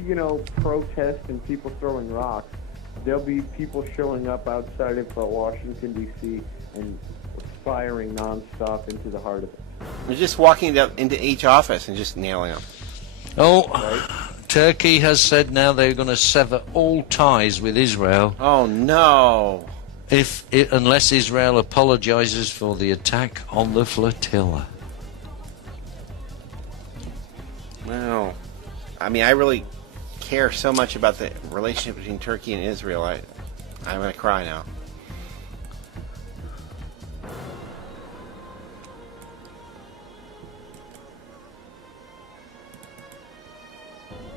protests and people throwing rocks. There'll be people showing up outside of Washington, D.C. and firing nonstop into the heart of it. They're just walking into each office and just nailing them. Oh, Right? Turkey has said now they're going to sever all ties with Israel. Oh no! Unless Israel apologizes for the attack on the flotilla. Well, I mean, I really care so much about the relationship between Turkey and Israel. I'm going to cry now.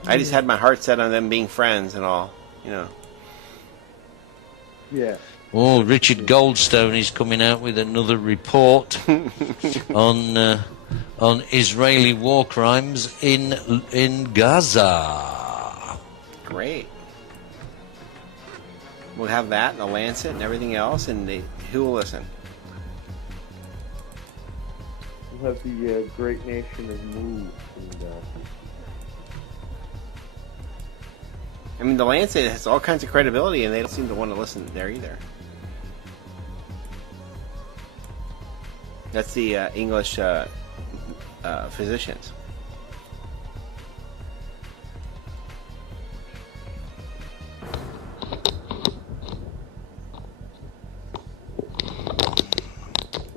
I just had my heart set on them being friends and all, Yeah. Oh, Richard Goldstone is coming out with another report on Israeli war crimes in Gaza. Great. We'll have that, and the Lancet, and everything else, and who will listen? We'll have the great nation of Moo. I mean, the Lancet has all kinds of credibility, and they don't seem to want to listen there either. That's the English physicians.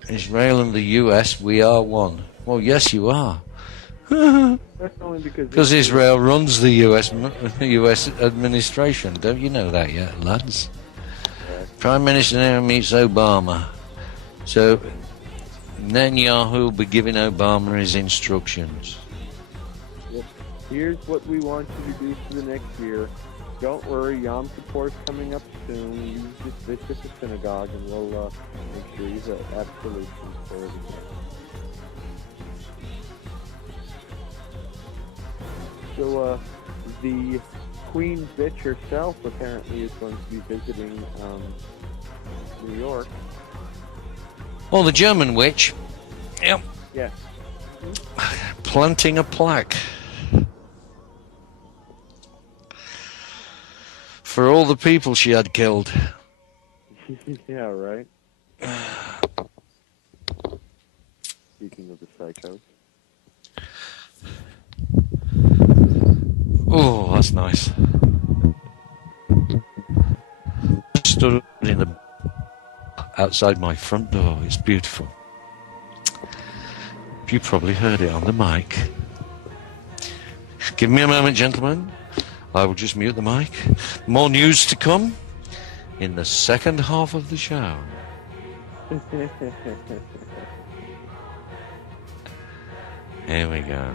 Israel and the US, we are one. Well, yes, you are. That's only because Israel runs the US administration. Don't you know that yet, lads? Prime Minister now meets Obama. So Netanyahu will be giving Obama his instructions. Yep. Here's what we want you to do for the next year. Don't worry, Yom Kippur's coming up soon. You just visit the synagogue and we'll make sure you have absolution for everything. So, the Queen Bitch herself apparently is going to be visiting New York. Oh, the German witch. Yep. Yeah. Planting a plaque. For all the people she had killed. Yeah, right. Speaking of the psychos. Oh, that's nice. Stood in the outside my front door. It's beautiful. You probably heard it on the mic. Give me a moment, gentlemen. I will just mute the mic. More news to come in the second half of the show. Here we go.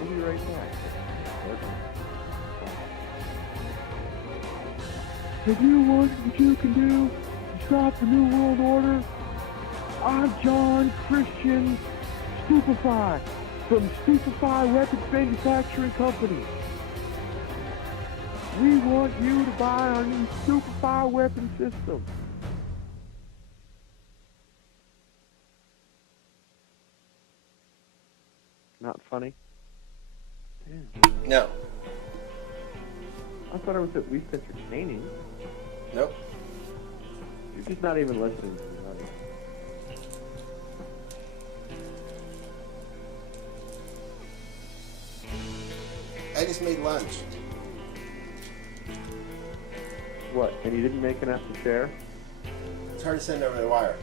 We'll be right back. Have you wondered what you can do to stop the New World Order? I'm John Christian Stupefy from Stupefy Weapons Manufacturing Company. We want you to buy our new Stupefy weapon system. Not funny? Damn. No. I thought it was at least entertaining. Nope. You're just not even listening to me, are you? I just made lunch. What? And you didn't make enough to share? It's hard to send over the wire.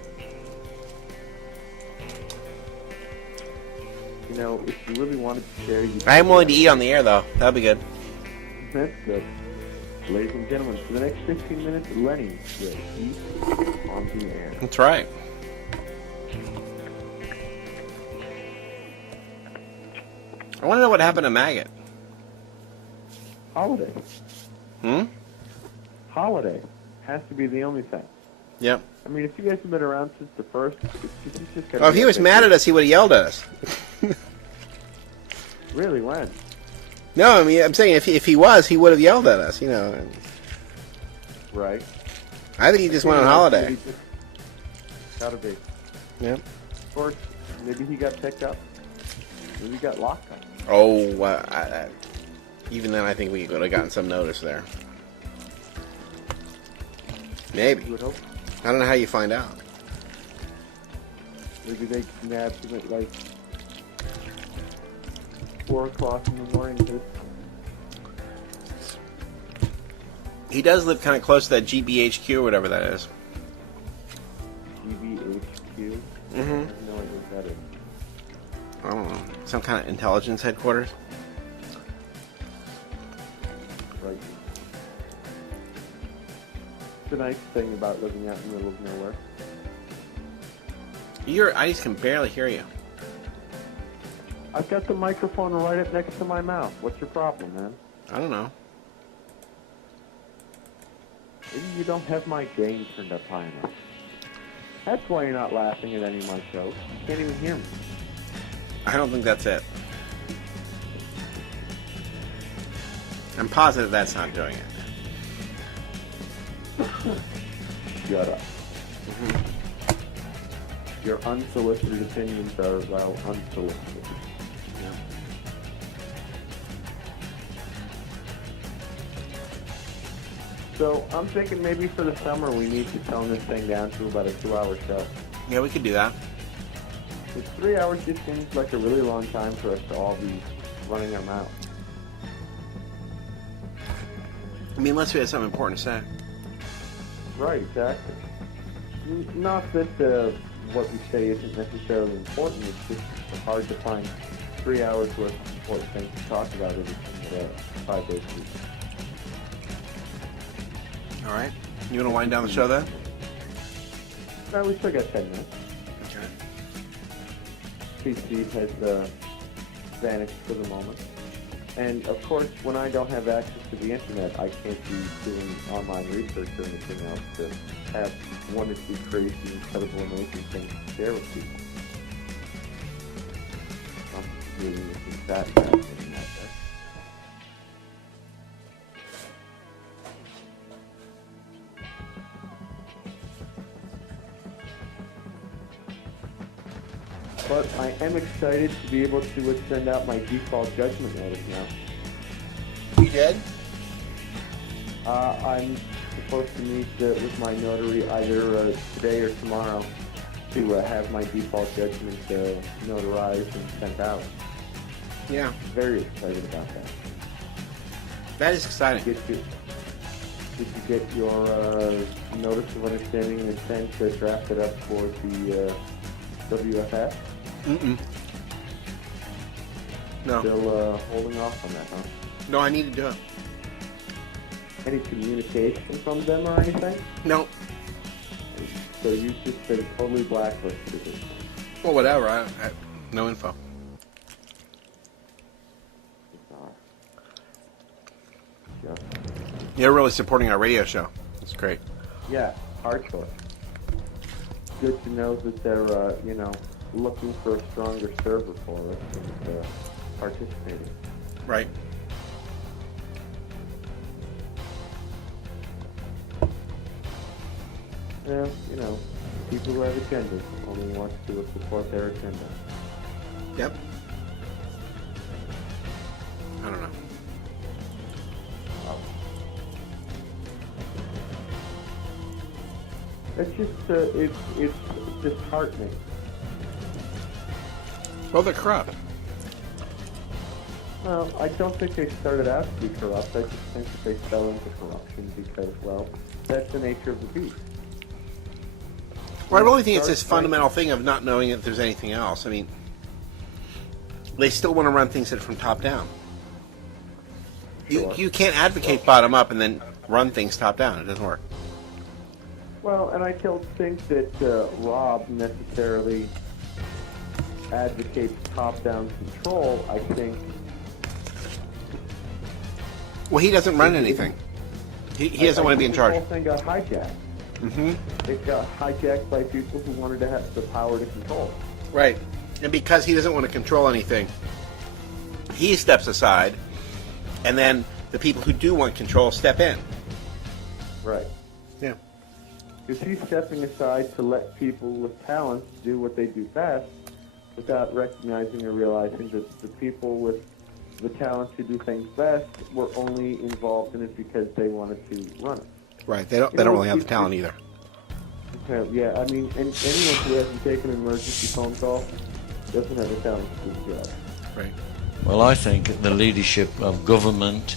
You know, if you really wanted to share, you. I am willing to eat on the air, though. That'll be good. That's good. Ladies and gentlemen, for the next 15 minutes, Lenny will eat on the air. That's right. I want to know what happened to Maggot. Holiday. Hmm? Holiday has to be the only thing. Yep. I mean, if you guys have been around since the first, it's just gotta Oh, if be he was up mad there. at us, he would have yelled at us. Really, when? No, I mean, I'm saying if he was, he would have yelled at us, you know. Right. I think he just went on holiday. Gotta be. Yep. Of course, maybe he got picked up. Maybe he got locked up. Oh, even then, I think we would have gotten some notice there. Maybe. You would hope. I don't know how you find out. Maybe they nabbed him at like 4 o'clock in the morning. He does live kind of close to that GBHQ or whatever that is. GBHQ? Mm-hmm. I have no idea what that is. I don't know. Some kind of intelligence headquarters. Right. It's a nice thing about living out in the middle of nowhere. I just can barely hear you. I've got the microphone right up next to my mouth. What's your problem, man? I don't know. Maybe you don't have my gain turned up high enough. That's why you're not laughing at any of my jokes. You can't even hear me. I don't think that's it. I'm positive that's not doing it. Shut up. Your unsolicited opinions are, well, unsolicited. Yeah. So I'm thinking maybe for the summer we need to tone this thing down to about a 2-hour show. Yeah, we could do that. 'Cause 3 hours just seems like a really long time for us to all be running our mouths. I mean, unless we have something important to say. Right, exactly. Not that what we say isn't necessarily important, it's just hard to find 3 hours worth of important things to talk about in 5 days a week. All right. You want to wind down the show then? No, we still got 10 minutes. Okay. PC has vanished for the moment. And, of course, when I don't have access to the internet, I can't be doing online research or anything else to have one or two crazy, incredible, amazing things to share with people. I'm really missing that. But I am excited to be able to send out my default judgment notice now. You did? I'm supposed to meet with my notary either today or tomorrow to have my default judgment notarized and sent out. Yeah. Very excited about that. That is exciting. Did you get your notice of understanding and intent drafted up for the WFS? Mm-mm. No. Still holding off on that, huh? No, I need to do it. Any communication from them or anything? No. So you've just been totally blacklisted at this point. Well, whatever. I no info. Yeah. You're really supporting our radio show. That's great. Yeah, hard choice. Good to know that they're, looking for a stronger server for us and participating. Right. Yeah, people who have agendas only want to support their agenda. Yep. I don't know. It's just, it's disheartening. Well, they're corrupt. Well, I don't think they started out to be corrupt. I just think that they fell into corruption because, well, that's the nature of the beast. Well, I really think it's this fundamental thing of not knowing if there's anything else. I mean, they still want to run things from top down. Sure. You can't advocate bottom up and then run things top down. It doesn't work. Well, and I don't think that Rob necessarily advocates top-down control. I think... Well, he doesn't run anything. He doesn't want to be in charge. The whole thing got hijacked. Mm-hmm. It got hijacked by people who wanted to have the power to control. Right. And because he doesn't want to control anything, he steps aside, and then the people who do want control step in. Right. Yeah. Because he's stepping aside to let people with talent do what they do best without recognizing or realizing that the people with the talent to do things best were only involved in it because they wanted to run it. Right. They don't really have the talent either. Yeah, I mean, anyone who hasn't taken an emergency phone call doesn't have the talent to do the job. Right. Well, I think the leadership of government,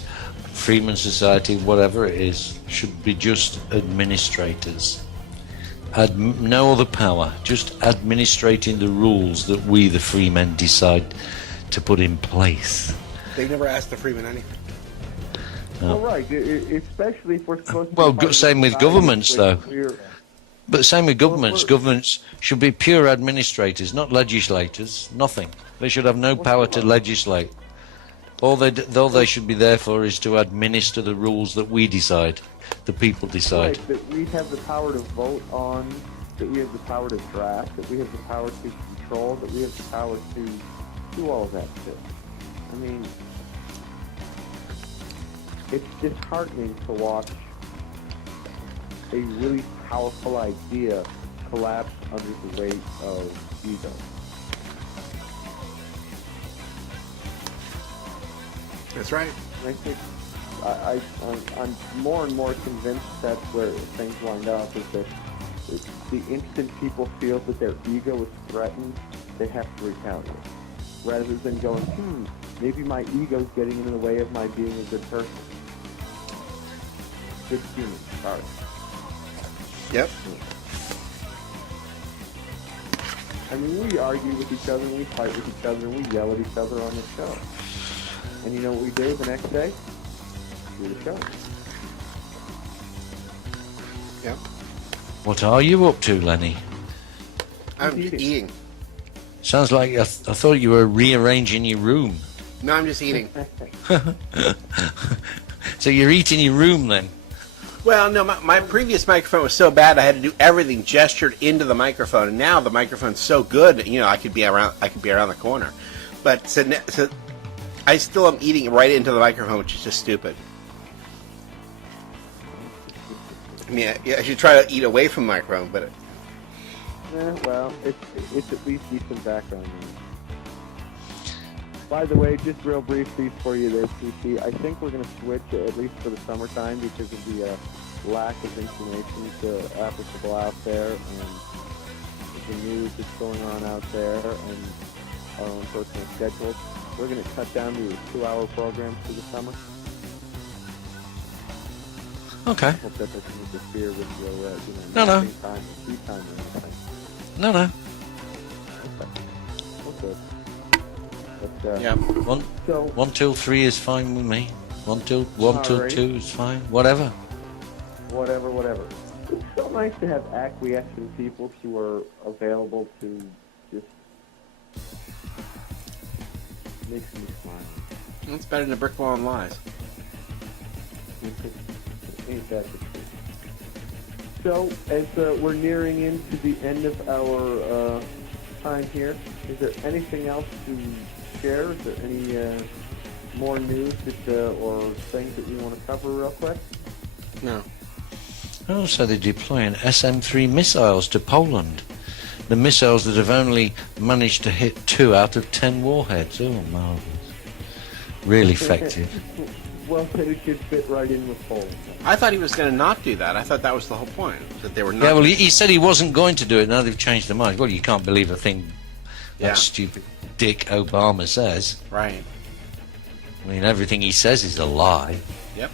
Freeman Society, whatever it is, should be just administrators. No other power, just administrating the rules that we, the Freemen, decide to put in place. They never asked the Freeman anything. Well, right, especially if we're supposed to... Well, same with governments, though. But same with governments. Governments should be pure administrators, not legislators. Nothing. They should have no power to legislate. All they should be there for is to administer the rules that we decide, the people decide. Right, that we have the power to vote on, that we have the power to draft, that we have the power to control, that we have the power to do all of that shit. I mean, it's disheartening to watch a really powerful idea collapse under the weight of ego. That's right. And I think I'm more and more convinced that's where things wind up, is that the instant people feel that their ego is threatened, they have to retaliate. Rather than going, maybe my ego's getting in the way of my being a good person. Good human, sorry. Yep. I mean, we argue with each other, and we fight with each other, and we yell at each other on the show. And you know what we do the next day? Do the show. Yep. What are you up to, Lenny? I'm eating. Sounds like I thought you were rearranging your room. No, I'm just eating. So you're eating your room then? Well, no, my previous microphone was so bad I had to do everything gestured into the microphone, and now the microphone's so good, I could be around the corner. But so I still am eating right into the microphone, which is just stupid. I mean, I should try to eat away from the microphone, but Well, it's at least decent background noise. By the way, just real briefly for you there, CC, I think we're going to switch, at least for the summertime, because of the lack of information applicable out there, and the news that's going on out there, and our own personal schedules. We're going to cut down to a 2-hour program for the summer. Okay. I hope that doesn't interfere with your, No. time and tea time or anything. No. Okay. But, yeah. So, 1 till 3 is fine with me. 1 till Alright. 2 is fine. Whatever. whatever. It's so nice to have acquiescent people who are available to just make me smile. It's better than a brick wall and lies. Ain't that the truth? So, as we're nearing into the end of our time here, is there anything else to share? Is there any more news or things that you want to cover real quick? No. Oh, so they're deploying SM-3 missiles to Poland. The missiles that have only managed to hit 2 out of 10 warheads. Oh, marvelous. Really effective. Well, then it could fit right in with Poland. I thought he was going to not do that. I thought that was the whole point, that they were not. Yeah, well, he said he wasn't going to do it. Now they've changed their mind. Well, you can't believe a thing that stupid dick Obama says. Right. I mean, everything he says is a lie. Yep.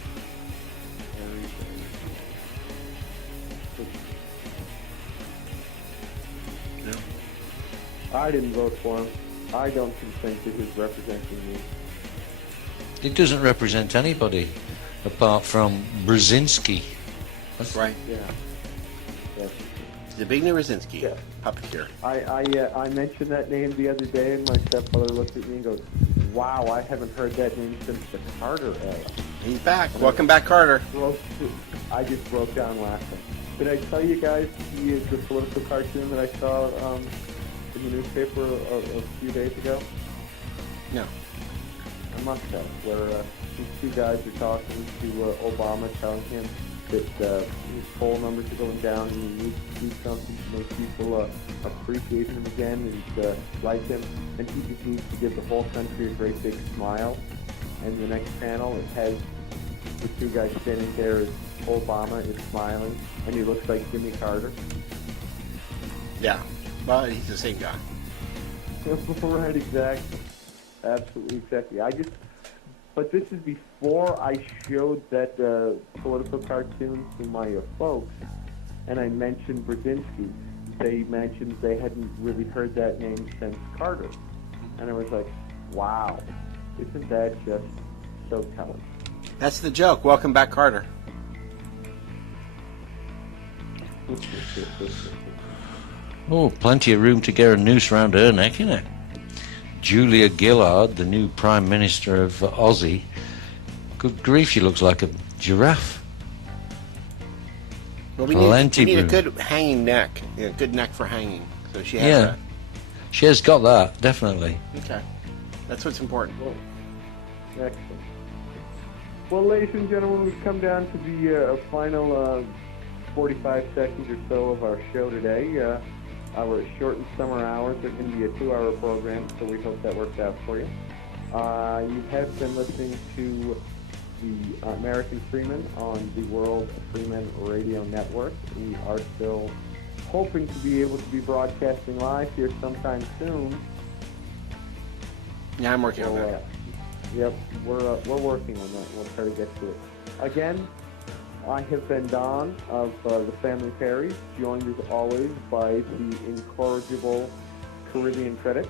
I didn't vote for him. I don't think that he's representing me. It doesn't represent anybody apart from Brzezinski. That's right. Yeah. Yes. The big Brzezinski. Yeah. Puppeteer. I mentioned that name the other day, and my stepfather looked at me and goes, "Wow, I haven't heard that name since the Carter era." He's back. Welcome back, Carter. I just broke down laughing. Did I tell you guys the political cartoon that I saw in the newspaper a few days ago? No. I must have. Where these two guys are talking to Obama, telling him that his poll numbers are going down and he needs to do something to make people appreciate him again and like him. And he just needs to give the whole country a great big smile. And the next panel, it has the two guys standing there as Obama is smiling, and he looks like Jimmy Carter. Yeah. Well, he's the same guy. Right, exactly. Absolutely, exactly. But this is before I showed that political cartoon to my folks, and I mentioned Brzezinski. They mentioned they hadn't really heard that name since Carter. And I was like, wow, isn't that just so telling? That's the joke. Welcome back, Carter. Oh, plenty of room to get a noose round her neck, innit? Julia Gillard, the new Prime Minister of Aussie. Good grief, she looks like a giraffe. Well, we Plenty need a room. good hanging neck. Yeah, good neck for hanging. So she has Yeah, she has got that, definitely. that. Okay. That's what's important. Excellent. Well, ladies and gentlemen, we've come down to the final 45 seconds or so of our show today. Our shortened summer hours are going to be a 2-hour program, so we hope that works out for you. You have been listening to the American Freeman on the World Freeman Radio Network. We are still hoping to be able to be broadcasting live here sometime soon. Yeah, I'm working on that. Yep, we're working on that. We'll try to get to it. Again, I have been Don of the Family Perry, joined as always by the incorrigible Caribbean critic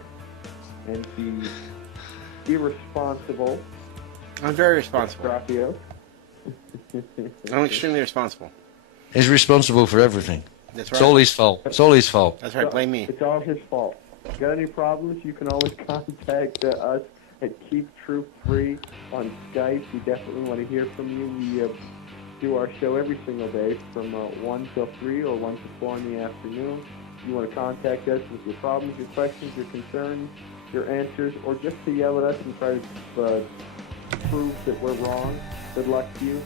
and the irresponsible I'm very responsible. Raphael. I'm extremely responsible. He's responsible for everything. That's It's right. all his fault. It's all his fault. That's right. Blame me. It's all his fault. Got any problems, you can always contact us at Keep Truth Free on Skype. We definitely want to hear from you. We do our show every single day from 1 till 3 or 1 to 4 in the afternoon. If you want to contact us with your problems, your questions, your concerns, your answers, or just to yell at us and try to prove that we're wrong, good luck to you.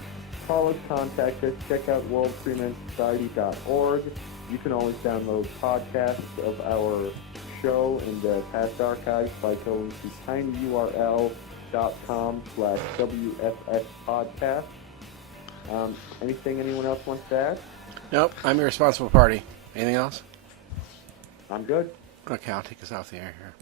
Call us, contact us, check out worldfreemansociety.org. You can always download podcasts of our show and past archives by going to tinyurl.com/WFS podcast. Anything anyone else wants to add? Nope. I'm a responsible party. Anything else? I'm good. Okay, I'll take us off the air here.